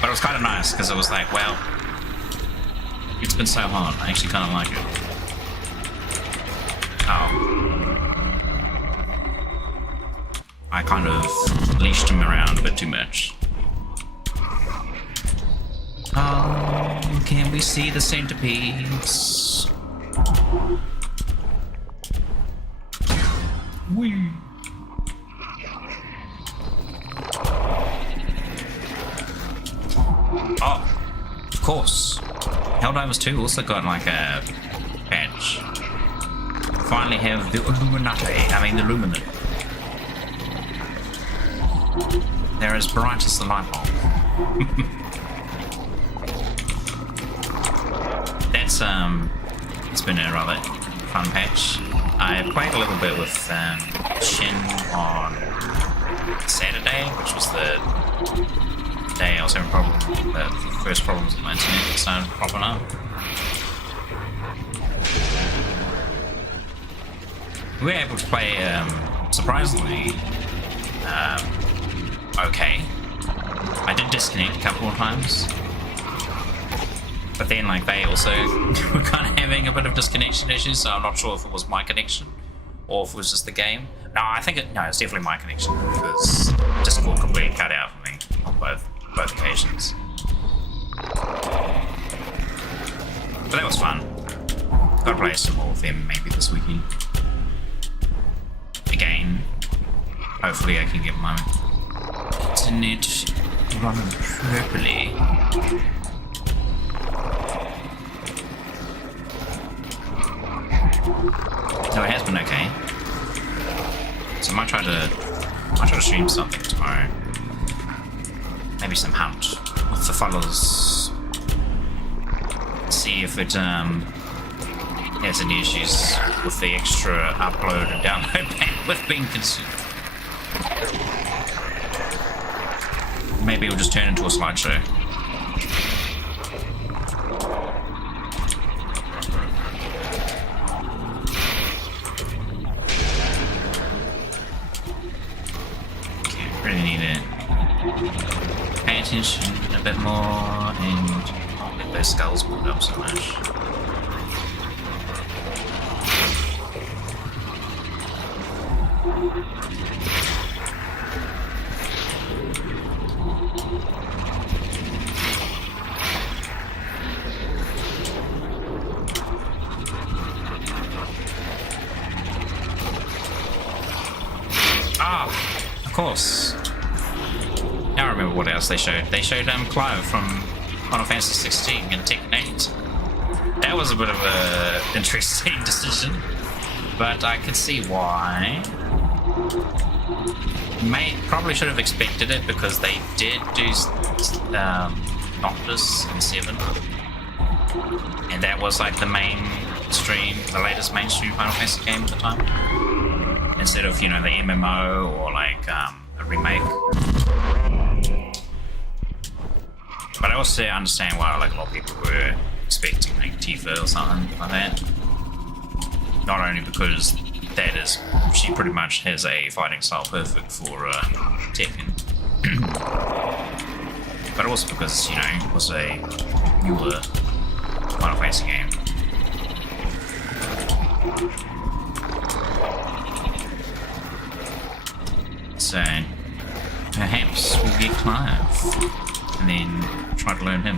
But it was kind of nice because it was like, well, it's been so hot. I actually kind of like it. Oh. I kind of leashed him around a bit too much. Oh, can we see the centipedes? Whee! Oh, of course. Helldivers 2 also got like a patch. Finally have the Illuminati, the Luminant. They're as bright as the light bulb. That's it's been a rather fun patch. I played a little bit with Shin on Saturday, which was the day I was having the first problems with my internet started popping up. We were able to play surprisingly okay. I did disconnect a couple of times. But then, like, they also were kind of having a bit of disconnection issues, so I'm not sure if it was my connection or if it was just the game. No, it's definitely my connection because Discord completely cut out for me on both occasions. But that was fun. Gotta play some more of them maybe this weekend. Again, hopefully I can get my internet running properly. So it has been okay. So I might try to stream something tomorrow. Maybe some hunt with the followers. See if it has any issues with the extra upload and download bandwidth being consumed. Maybe it'll just turn into a slideshow. Really need to pay attention a bit more and not let those skulls build up so much. Of course. Now I remember what else they showed. They showed Clive from Final Fantasy 16 and Tekken 8. That was a bit of a interesting decision, but I could see why. Probably should have expected it because they did do Noctis in 7, and that was like the latest mainstream Final Fantasy game at the time. Instead of, the MMO or like a remake. But I also understand why like a lot of people were expecting like Tifa or something like that. Not only because she pretty much has a fighting style perfect for Tekken, but also because it was a newer Final Fantasy game. So perhaps we'll get Clive and then try to learn him.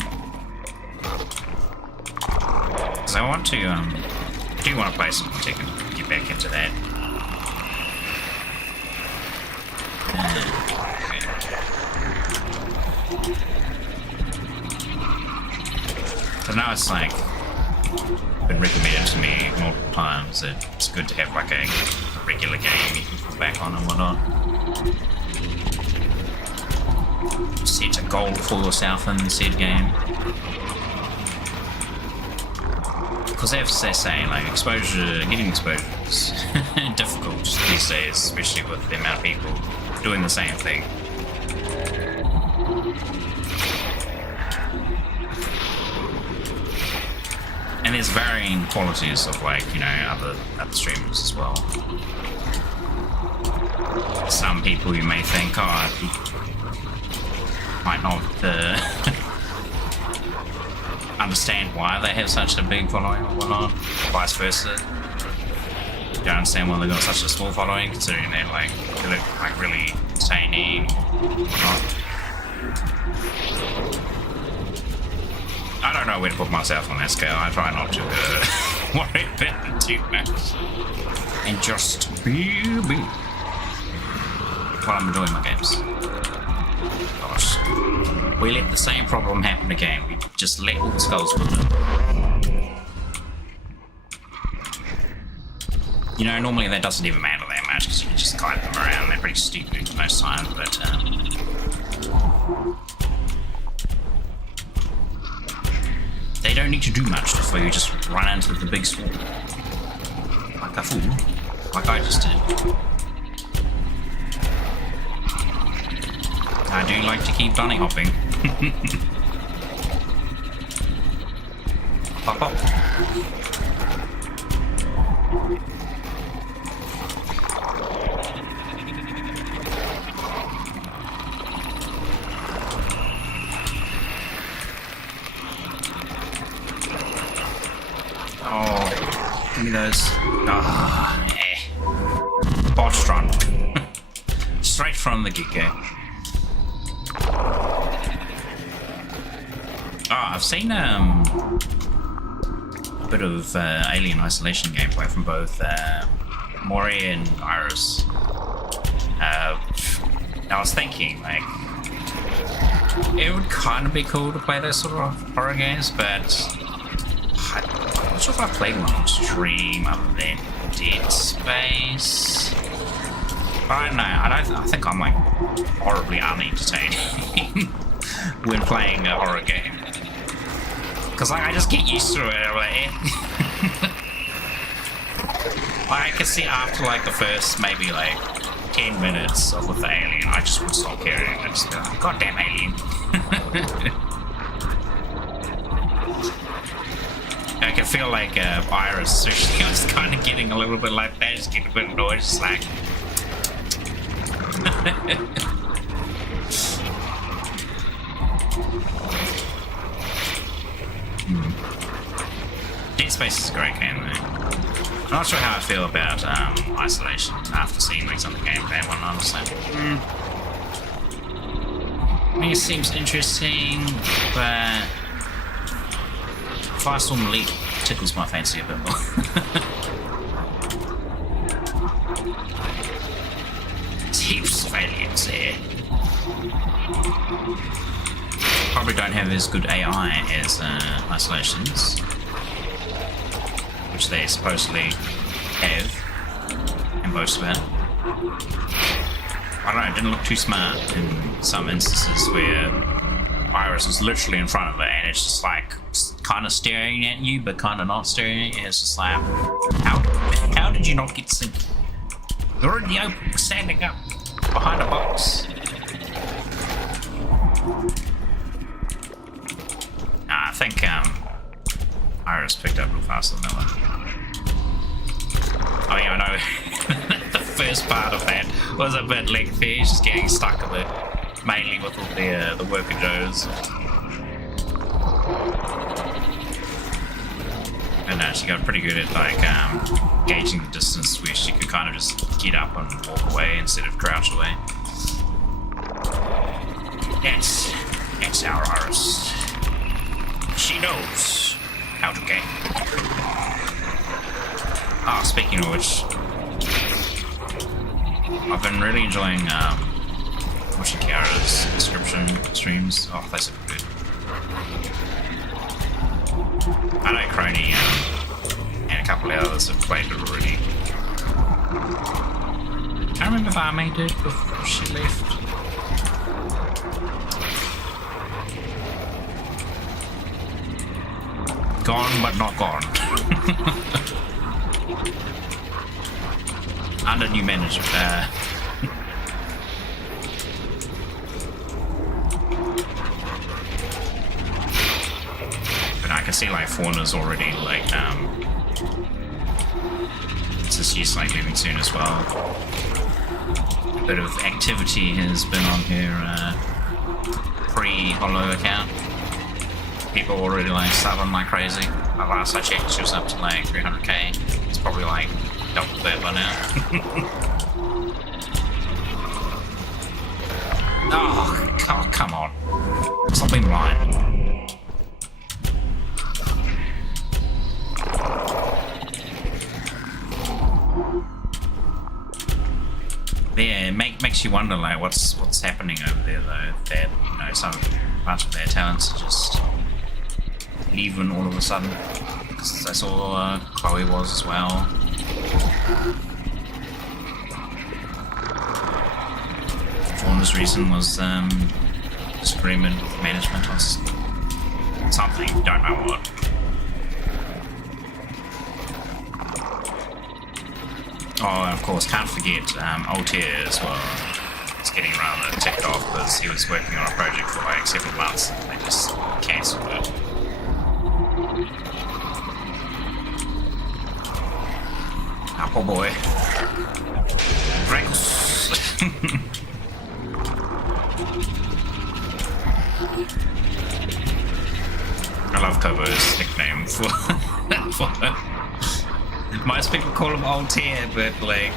Because I want to, I do want to play some Tekken, get back into that. So now it's like been recommended to me multiple times that it's good to have like a regular game you can fall back on and whatnot. Set a goal for yourself in said game. Because as they say, like getting exposure is difficult these days, especially with the amount of people doing the same thing. And there's varying qualities of like, you know, other streamers as well. Some people you may think, oh, you might not understand why they have such a big following or whatnot, vice versa. You don't understand why they've got such a small following, considering they're like, they look like really entertaining. I don't know where to put myself on that scale. I try not to worry about it too much. And just be me while I'm enjoying my games. Gosh. We let the same problem happen again. We just let all the skulls with it. You know, normally that doesn't even matter that much because you can just guide them around. They're pretty stupid most times, but they don't need to do much before you just run into the big swarm. Like a fool. Like I just did. I do like to keep bunny hopping. Pop up. Oh, give me those. Ah, botched run. Straight from the get-go. I've seen a bit of Alien Isolation gameplay from both Mori and Iris. I was thinking, like, it would kind of be cool to play those sort of horror games, but I'm not sure if I played one on stream other than Dead Space. But I don't know, I think I'm like horribly unentertaining when playing a horror game. Because like, I just get used to it. I'm like, I can see after like the first maybe like 10 minutes of with the alien, I just would stop caring. I just be like, goddamn alien. I can feel like Iris, especially, I was kind of getting a little bit like that, just getting a bit annoyed, just like. Dead Space is a great game, though. I'm not sure how I feel about Isolation after seeing like some of the gameplay and whatnot. So, I mean, it seems interesting, but Firestorm Elite tickles my fancy a bit more. There's heaps of aliens there. Probably don't have as good AI as Isolations, which they supposedly have and boast about. I don't know, it didn't look too smart in some instances where Iris was literally in front of it and it's just like kind of staring at you but kind of not staring at you. It's just like, how did you not get seen? You're in the open, standing up behind a box. I think Iris picked up real fast on that one. I mean, I know the first part of that was a bit lengthy, just getting stuck a bit, mainly with all the worker Joes. And she got pretty good at like gauging the distance where she could kind of just get up and walk away instead of crouch away. That's our Iris. She knows how to game. Speaking of which, I've been really enjoying watching Kiara's description streams. Oh, they're super good. I know Crony and a couple of others have played it already. I can't remember if Arme did before she left. Gone but not gone. Under new management. But I can see like fauna's already like she's like leaving soon as well. A bit of activity has been on her pre-Hollow account. People already like subbing like crazy. Last I checked, she was up to like 300k. It's probably like double that by now. Oh, come on. Stop being blind. Yeah, it makes you wonder like what's happening over there though. That some bunch of their talents are just leaving all of a sudden. Because I saw Chloe was as well. Fauna's reason was disagreement with management on something, don't know what. Oh, and of course, can't forget Altair as well. He's getting rather ticked off because he was working on a project for like several months and they just cancelled it. Ah, poor boy. Drax. I love Kobo's nickname for most people call him Altair, but like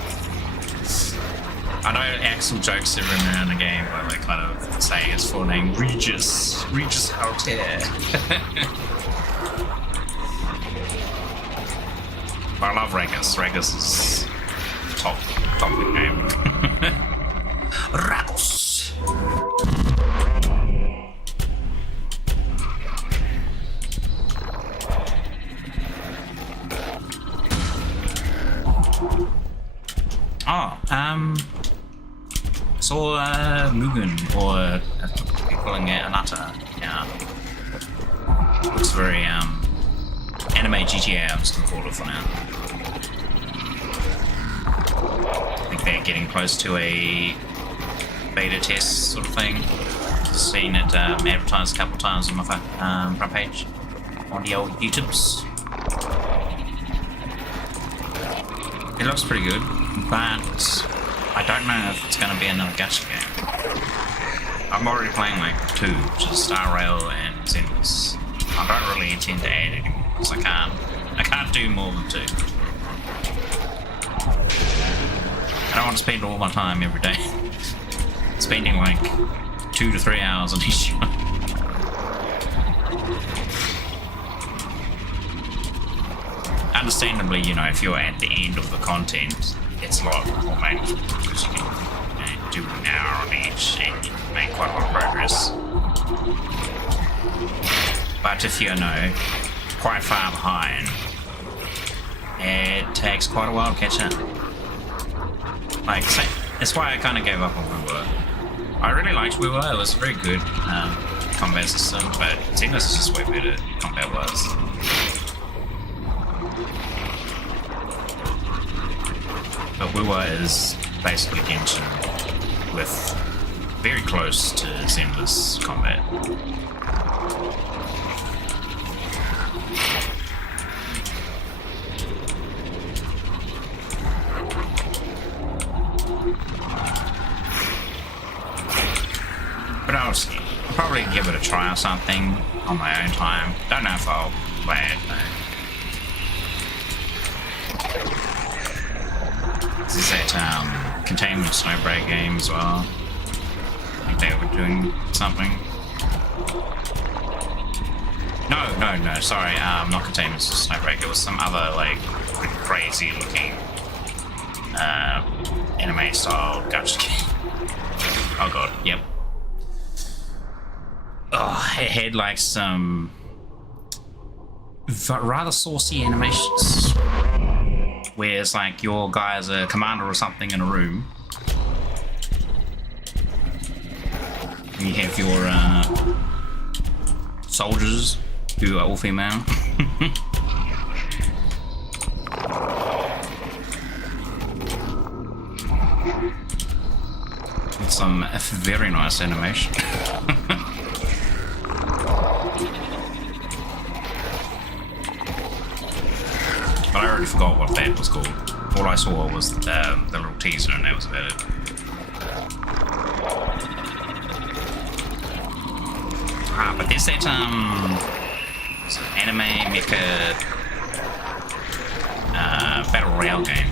I know Axel jokes every now and again by like kind of saying his full name Regis Altair. But I love Ragus. Ragus is top nickname. Ragus. Saw Mugen, or people calling it Anata. Yeah, looks very anime GTA. I'm just gonna call it for now. I think they're getting close to a beta test sort of thing. Seen it advertised a couple of times on my front page on the old YouTubes. It looks pretty good, but I don't know if it's going to be another gacha game. I'm already playing like 2, which is Star Rail and Zenless. I don't really intend to add anymore because I can't do more than 2. I don't want to spend all my time every day spending like 2 to 3 hours on each one. Understandably, if you're at the end of the content, it's a lot more manageable because you can do an hour on each and you can make quite a lot of progress. But if you're quite far behind, it takes quite a while to catch up. Like, so that's why I kind of gave up on Weaver. I really liked Weaver, it was a very good combat system, but Zenless is just way better combat-wise. But Weaver is basically Genshin with very close to Zenless combat. But I'll probably give it a try or something on my own time. Don't know if I'll play it though. This is that Containment Snowbreak game as well. I think they were doing something. No, sorry, not Containment Snowbreak. It was some other like crazy looking anime style gacha game. Oh god, yep. Oh, it had like some rather saucy animations. Where it's like your guy is a commander or something in a room. And you have your soldiers who are all female. With some very nice animation. saw was the little teaser, and that was about it. But there's that anime mecha battle royale game.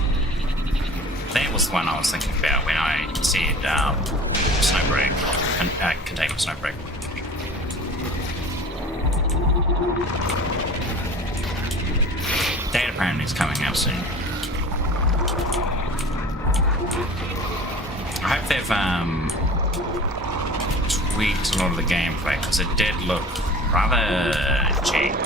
That was the one I was thinking about when I said Snowbreak, Containment Snowbreak. That apparently is coming out soon. I hope they've tweaked a lot of the gameplay, because it did look rather jank.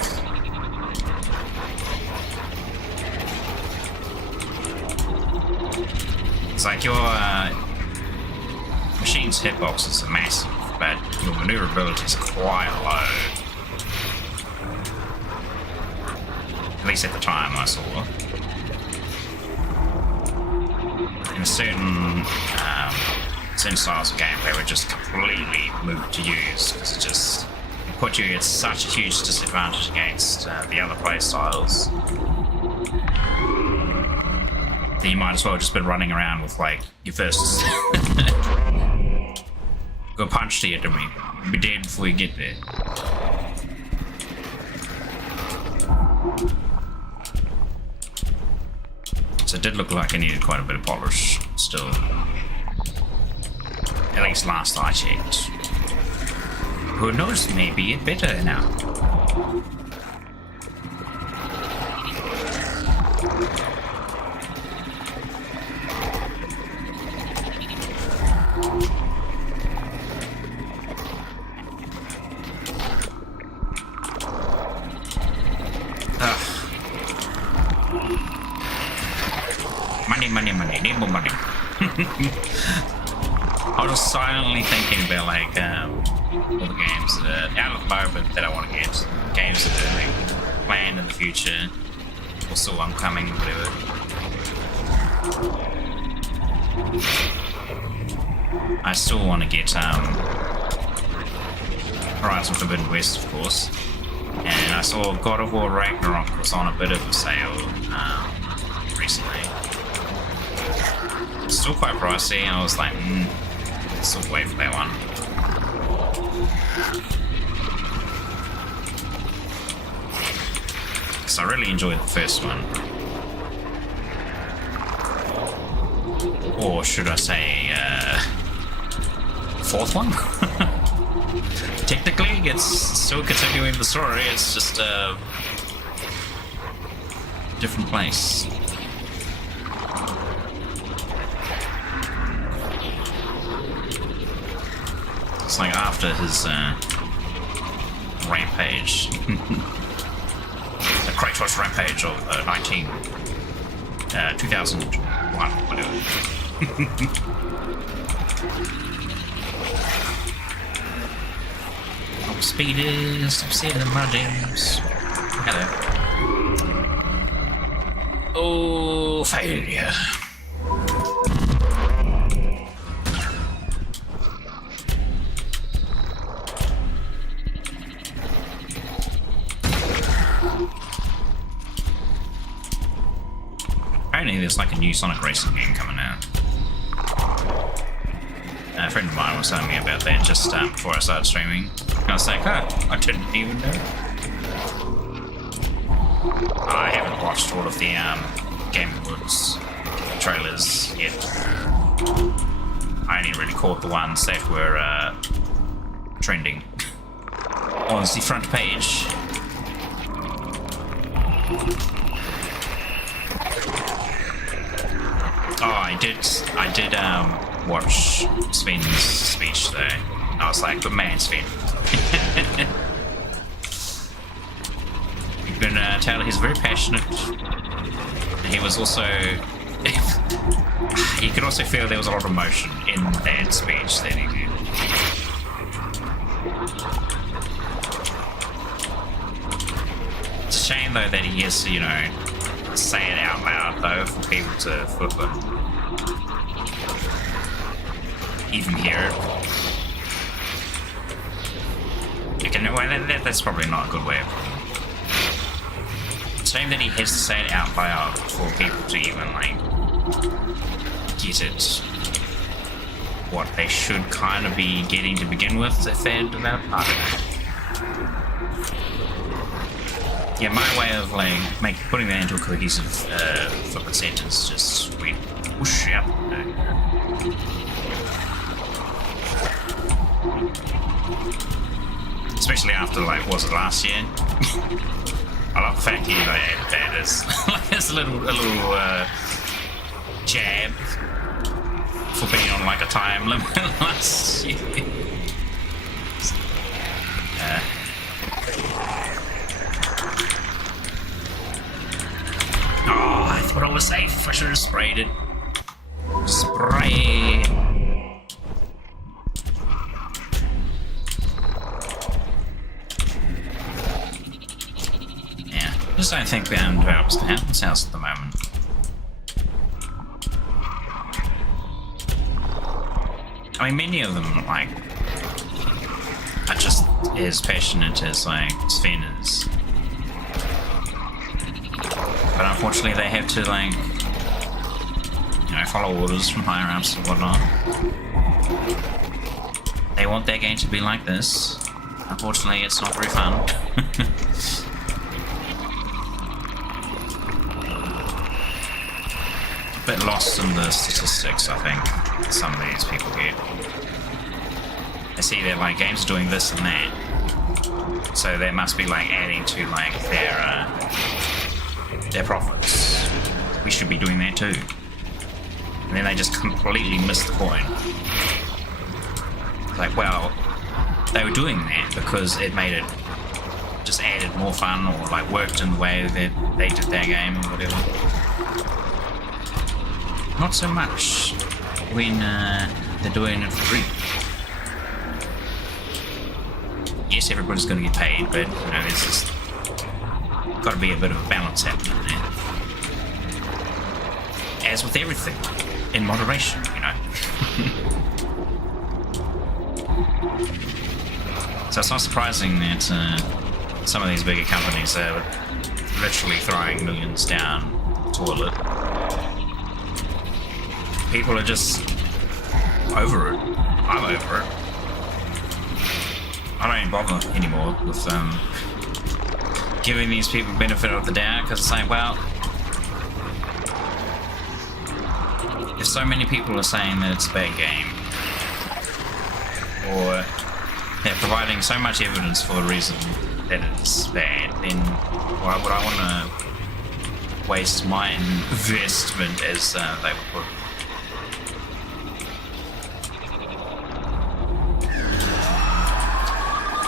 It's like your machine's hitboxes are massive, but your maneuverability is quite low. At least at the time I saw. And certain styles of gameplay were just completely moved to use, because it put you at such a huge disadvantage against the other play styles. That you might as well just been running around with like your fists. Go punch to you, don't we? Be dead before you get there. So it did look like it needed quite a bit of polish still. At least last I checked. Who knows, maybe it's better now. Money, need more money. I was just silently thinking about like all the games that are out of the moment that I want to get, games that are like planned in the future, or still upcoming, whatever. I still want to get Horizon Forbidden West, of course, and I saw God of War Ragnarok was on a bit of a sale recently. Still quite pricey, and I was like, still wait for that one. Because I really enjoyed the first one. Or should I say, fourth one? Technically, it's still continuing the story, it's just a different place. It's like after his rampage, the Kratos rampage of 2001, whatever. Oh, speeders, I'm seeing the modems. Hello. Oh, failure. There's like a new Sonic Racing game coming out. A friend of mine was telling me about that just before I started streaming. I was like, oh, I didn't even know. I haven't watched all of the Game Awards trailers yet. I only really caught the ones that were trending on the front page. Oh, I did watch Sven's speech though. I was like, good man, Sven. You can tell he's very passionate. He was also... you could also feel there was a lot of emotion in that speech that he did. It's a shame though that he has to, you know, say it out loud though for people to flip it. Even hear it. Okay, no, that's probably not a good way of putting it. It's a shame that he has to say it out loud for people to even like get it what they should kind of be getting to begin with if they're developed. I don't know. Yeah, my way of like putting that into a cohesive flippant sentence just went whoosh out. Especially after like, was it last year? I love the fact he like added that as like as a little jab for being on like a time limit last year. Oh, I thought I was safe. I should have sprayed it. Spray. Yeah, just don't think the developers can have this house at the moment. I mean, many of them like are just as passionate as like Sven is. But unfortunately they have to like, you know, follow orders from higher ups and whatnot. They want their game to be like this. Unfortunately it's not very fun. A bit lost in the statistics, I think, some of these people get. They see that like games are doing this and that, so they must be like adding to like their profits. We should be doing that too. And then they just completely miss the point. Like, well, they were doing that because it made it just added more fun or like worked in the way that they did their game or whatever. Not so much when they're doing it for free. Yes, everybody's going to get paid, but you know, there's just got to be a bit of a balance happening there. As with everything, in moderation, you know. So it's not surprising that some of these bigger companies are literally throwing millions down the toilet. People are just over it. I'm over it. I don't even bother anymore with giving these people benefit of the doubt, because it's like, well, if so many people are saying that it's a bad game, or they're providing so much evidence for the reason that it's bad, then why would I want to waste my investment, as they would put it?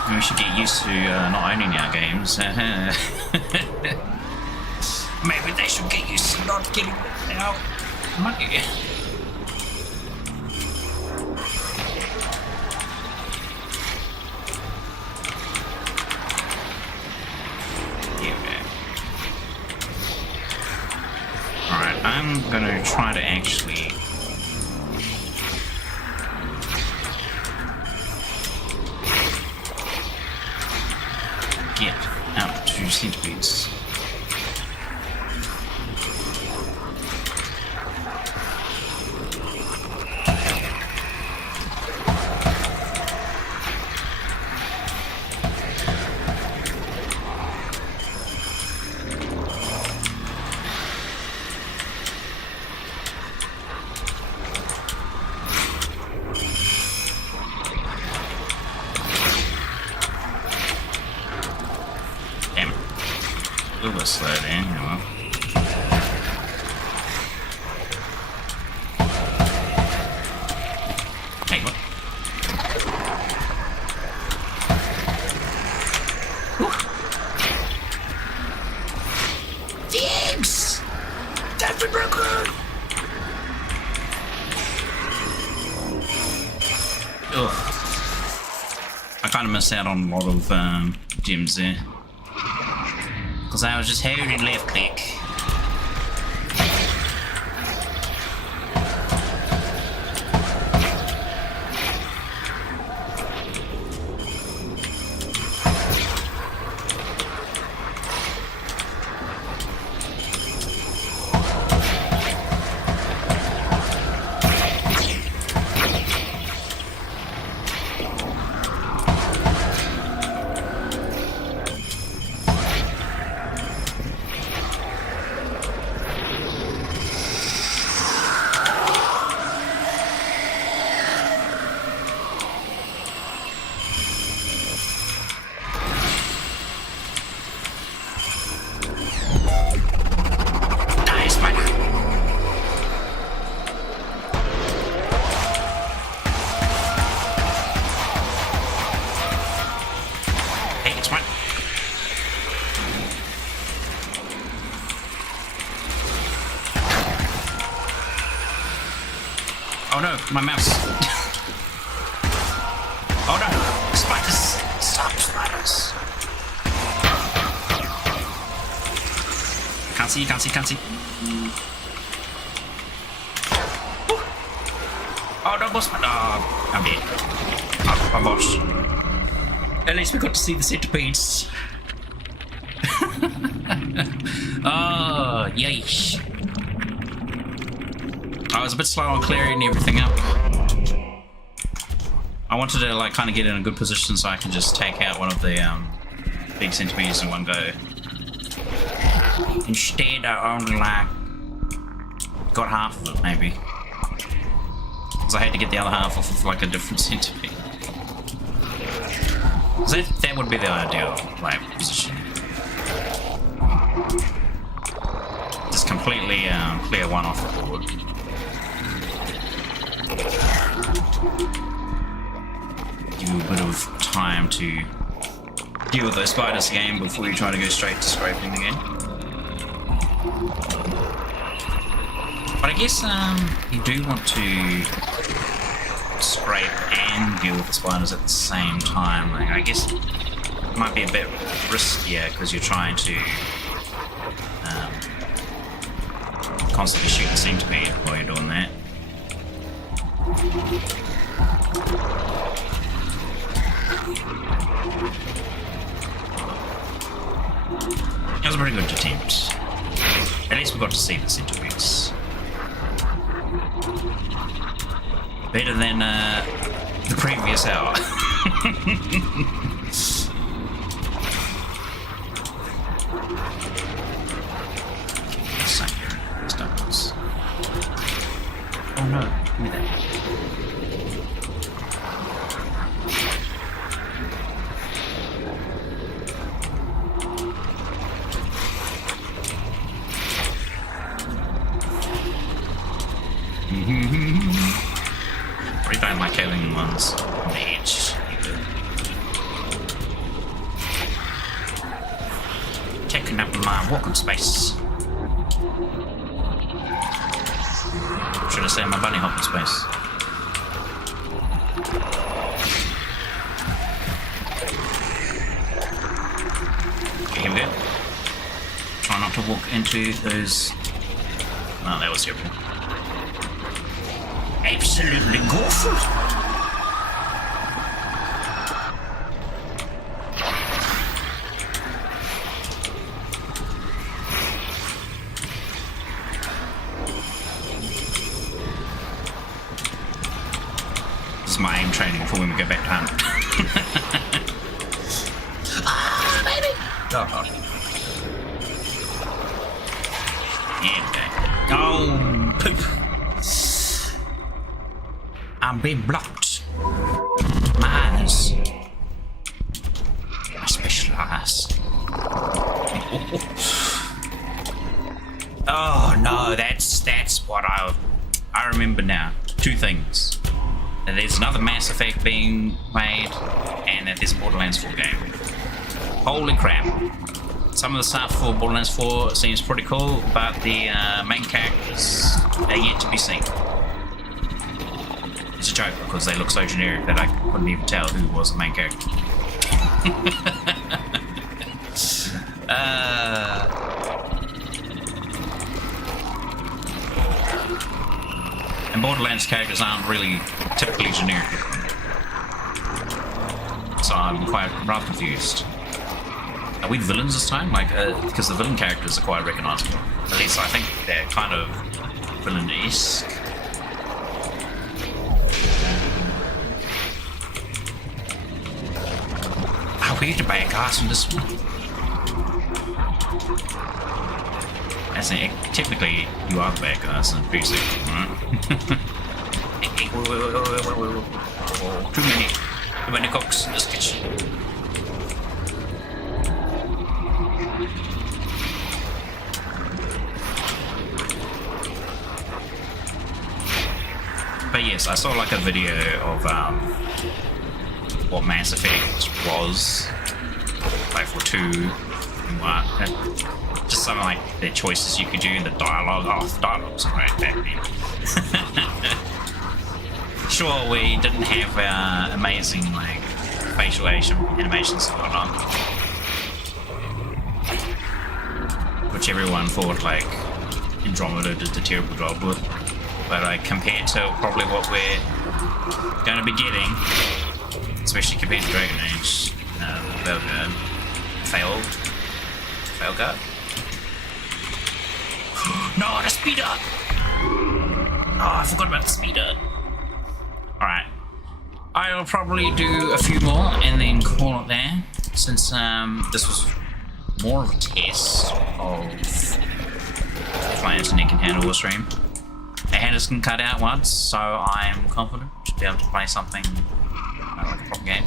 We should get used to not owning our games. Maybe they should get used to not getting our money. Alright, I'm gonna try to actually get out to centipedes. A little bit slow there, oh well. Hey, what? The eggs! That's been broken! Ugh. I kind of missed out on a lot of gems there. Because I was just holding left click. My mouse. Oh no! Spiders! Stop, spiders! Can't see, can't see, can't see. Woo. Oh no, boss! Oh, I'm dead. Oh, my boss. At least we got to see the centipedes. Oh, yeesh. I was a bit slow on clearing everything up. I wanted to like kind of get in a good position so I can just take out one of the big centipedes in one go. Instead, I only like got half of it maybe, because I had to get the other half off of like a different centipede. So that would be the ideal like position. Just completely clear one off the board. Give you a bit of time to deal with those spiders again before you try to go straight to scraping again. But I guess you do want to scrape and deal with the spiders at the same time. Like, I guess it might be a bit riskier because you're trying to constantly shoot the centipede while you're doing that. That was a pretty good attempt. At least we got to see the centipedes. Better than the previous hour. Oh no, give me that. Really don't like killing the ones on the edge. Taking up my walking space. Should I say my bunny hopping space? Okay, here we go. Try not to walk into those. Oh, that was terrible. Absolutely awful. This is my aim training before when we go back to hunt. Ah, baby! Oh, God. Yeah, oh, poop. I'm being blocked. My eyes. My special eyes. Oh no, that's what I remember now. Two things. That there's another Mass Effect being made, and that there's a Borderlands 4 game. Holy crap. Some of the stuff for Borderlands 4 seems pretty cool, but the main characters are yet to be seen. It's a joke because they look so generic that I couldn't even tell who was the main character. And Borderlands characters aren't really typically generic, so I'm quite rather confused. Are we villains this time? Like, because the villain characters are quite recognizable. At least I think they're kind of villain-esque. Are we the bad guys in this one? As in, technically, you are the bad guys in PC, right? Too many cooks in this kitchen. But yes, I saw like a video of what Mass Effect was like for 2 and what, just some like the choices you could do in the dialogue. Oh, the dialogue's great back then. sure we didn't have amazing like facial animations and whatnot, which everyone thought like Andromeda did a terrible job with. But compared to probably what we're going to be getting, especially compared to Dragon Age, fail guard. No, the speeder! Oh, I forgot about the speeder. Alright. I'll probably do a few more and then call it there, since this was more of a test of if my internet can handle the stream. The handles can cut out once, so I'm confident to be able to play something like a proper game.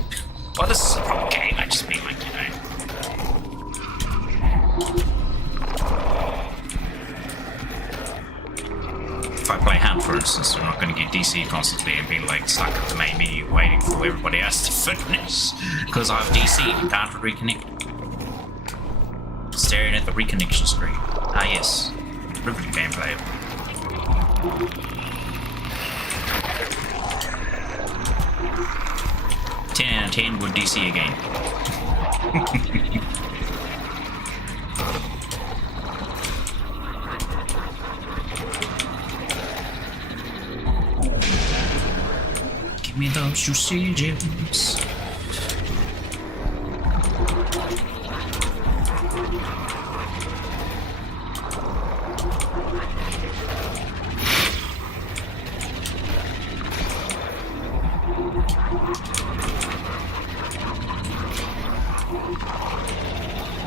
Well, this is a proper game, I just mean like, you know. If I play Hunt, for instance, I'm not going to get DC constantly and be like stuck at the main menu waiting for everybody else to finish because I've DC'd and can't reconnect. Staring at the reconnection screen. Ah yes, riveting gameplay. 10 out of 10 would DC again. Give me those juicy gems.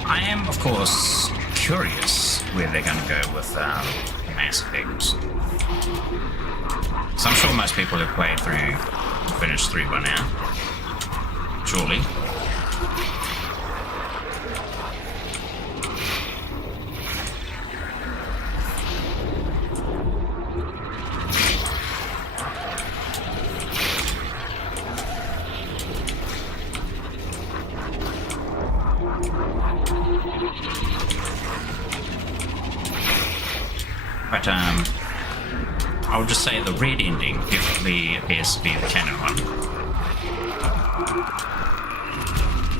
I am, of course, curious where they're going to go with Mass Effect. So I'm sure most people have played through, finished 3 by now. Surely. But I would just say the red ending definitely appears to be the canon one.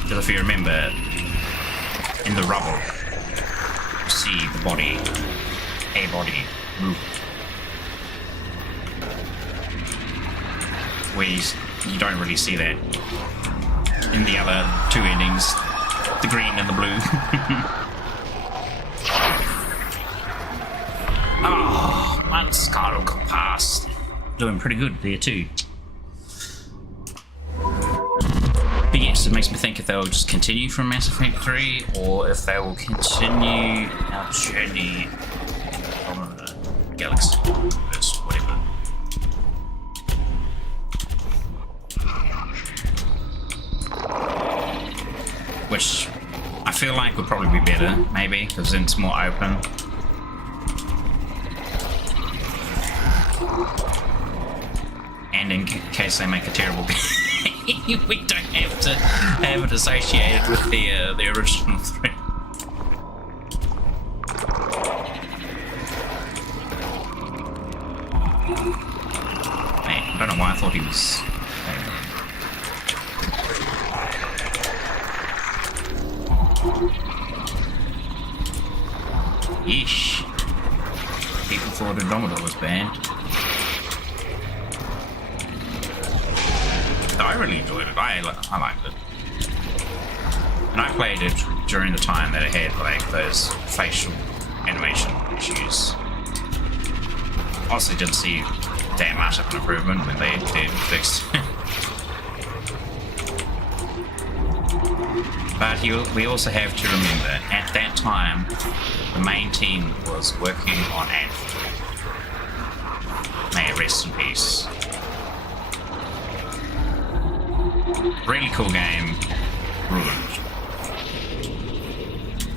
Because if you remember, in the rubble, you see the body, a body, move. Where you don't really see that in the other 2 endings, the green and the blue. Oh, one Scarlet got past. Doing pretty good there too. But yes, it makes me think if they'll just continue from Mass Effect 3 or if they will continue our journey from the galaxy, whatever. Which I feel like would probably be better, maybe, because then it's more open. And in case they make a terrible game, we don't have to have it associated with the original 3. Man, I don't know why I thought he was. Yeesh. People thought Andromeda was banned. I really enjoyed it. I liked it. And I played it during the time that it had like those facial animation issues. Honestly didn't see that much of an improvement when they did fix it. But we also have to remember, at that time, the main team was working on Anthem. May it rest in peace. Really cool game, ruined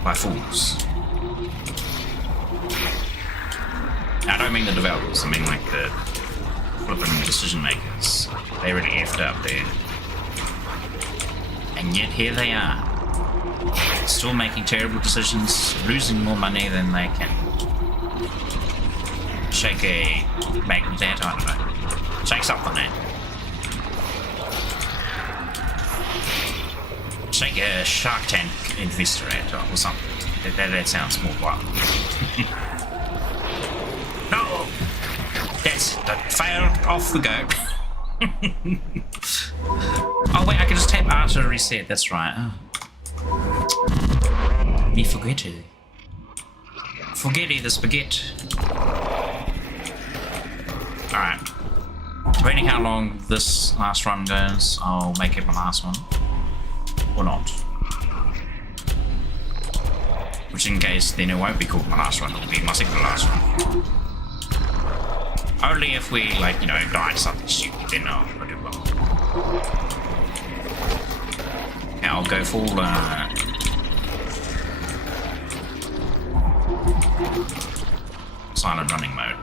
by fools. I don't mean the developers, I mean like the flipping decision makers. They really effed up there. And yet here they are, still making terrible decisions, losing more money than they can shake a magnet at, I don't know. Shake something at. like a Shark Tank investigator or something. That sounds more violent. No! That failed. Off we go. Oh wait, I can just tape R to reset. That's right. Oh. Me forgetty. Forgetty the spaghetti. Alright. Depending how long this last run goes, I'll make it my last one. Or not. Which in case then it won't be called my last one, it'll be my second to last one. Only if we, like, you know, die to something stupid, then I'll do well. Yeah, I'll go full, silent running mode.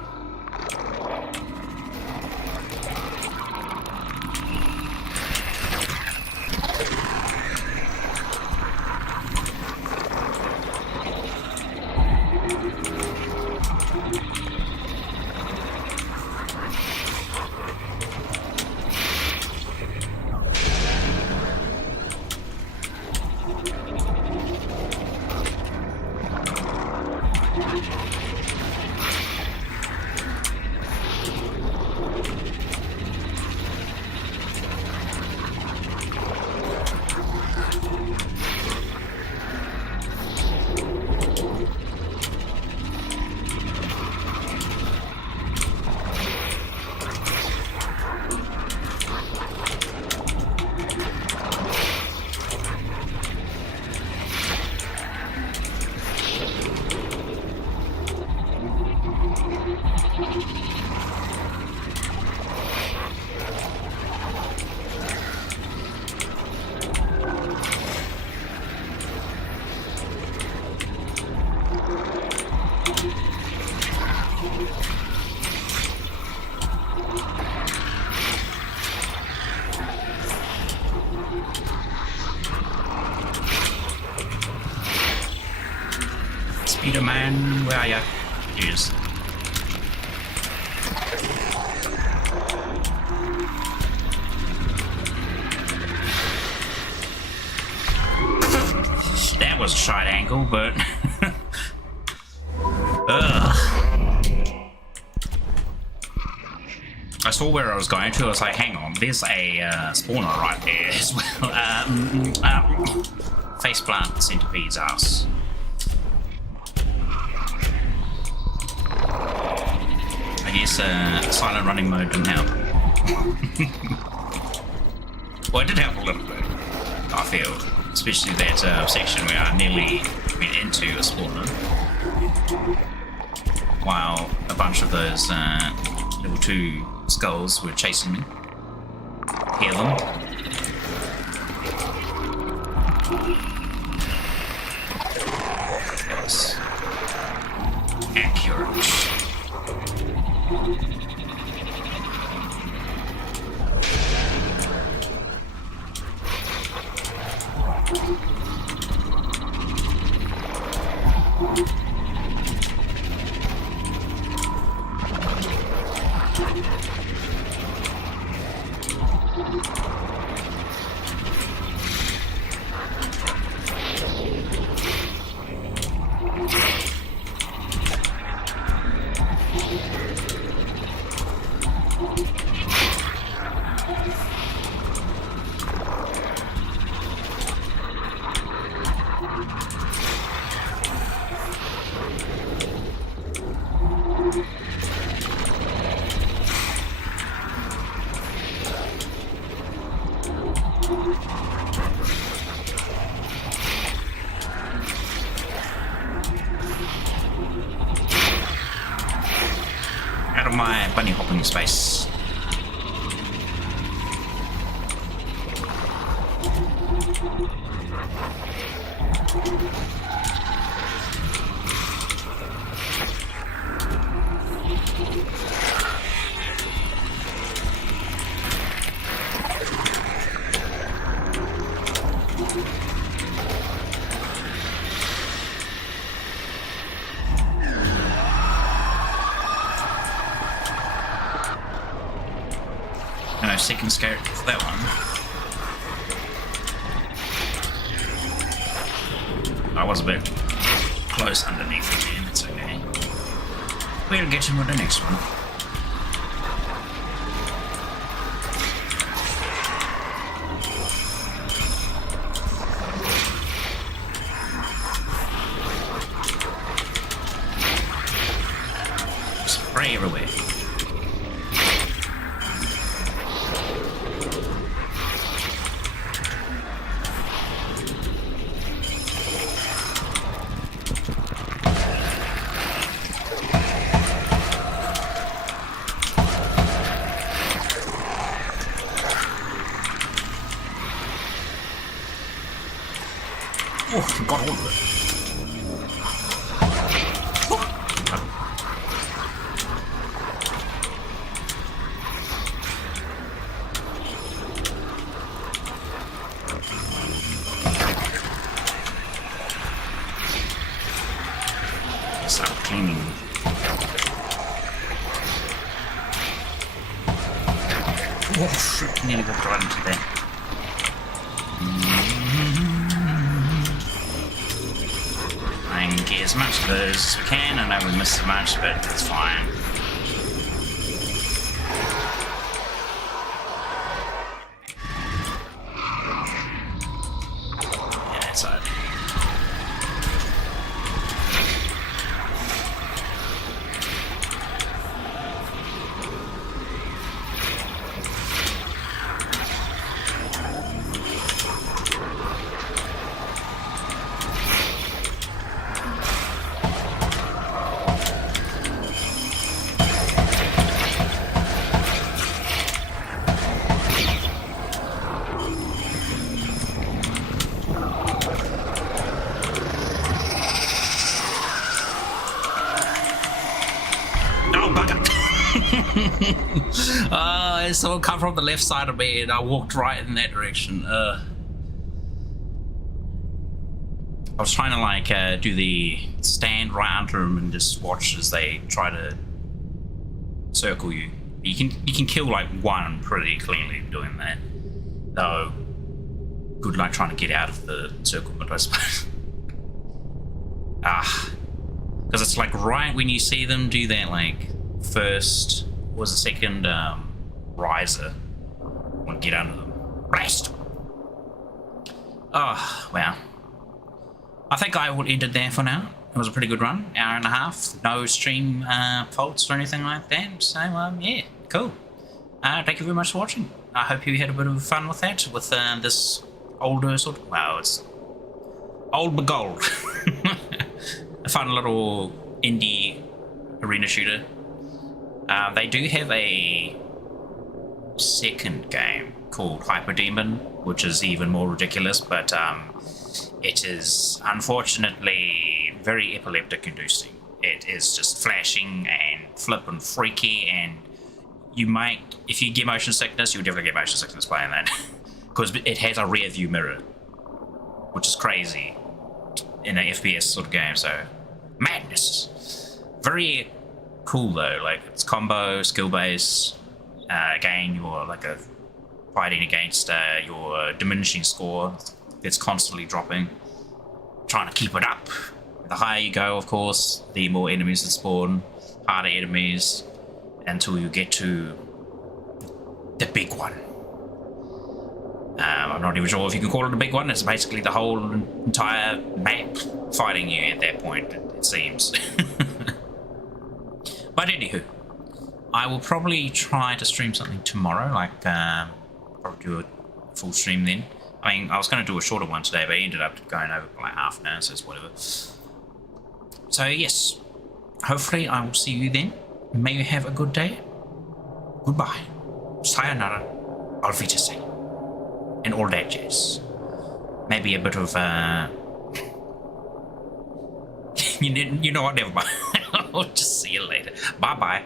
Spider-Man, where are ya? Yes. That was a short angle, but I saw where I was going to. I was like, hang on, there's a spawner right there as well. Faceplant centipede's ass. I guess silent running mode didn't help. Well, it did help a little bit, I feel. Especially that section where I nearly went into a spawner. While a bunch of those level 2 skulls were chasing me. Hear them. That was accurate. Out of my bunny hopping space. No second scope for that one. I was a bit close underneath again. It's okay. We'll get him with the next one. Spray everywhere. Oh, got all of it. Stop cleaning. Oh, shit, nearly walked right into there. Get as much of those as we can. I know we missed so much, but it's fine. Yeah, that's it. Someone come from the left side of me and I walked right in that direction. I was trying to like do the stand right under them and just watch as they try to circle you. You can kill like one pretty cleanly doing that. Though good luck trying to get out of the circlement, I suppose. Because it's like right when you see them do that like first was the second riser. I want to get under them. Rest! Oh, well. I think I will end it there for now. It was a pretty good run. Hour and a half. No stream faults or anything like that. So, yeah, cool. Thank you very much for watching. I hope you had a bit of fun with that, with this older sort of... Well, it's old but gold. A fun little indie arena shooter. They do have a second game called Hyper Demon, which is even more ridiculous, but it is unfortunately very epileptic inducing. It is just flashing and flippin' freaky, and you might, if you get motion sickness, you'll definitely get motion sickness playing that, because it has a rear view mirror, which is crazy in an FPS sort of game. So madness. Very cool though, like it's combo, skill based. Again, you're like fighting against your diminishing score. It's constantly dropping. Trying to keep it up. The higher you go, of course, the more enemies that spawn, harder enemies, until you get to the big one. I'm not even sure if you can call it a big one. It's basically the whole entire map fighting you at that point, it seems. But anywho, I will probably try to stream something tomorrow, like probably do a full stream then. I mean, I was going to do a shorter one today, but I ended up going over by like half an hour, so it's whatever. So yes, hopefully I will see you then. May you have a good day. Goodbye. Sayonara. Auf Wiedersehen. And all that jazz. Maybe a bit of you know what, never mind. I'll just see you later. Bye bye.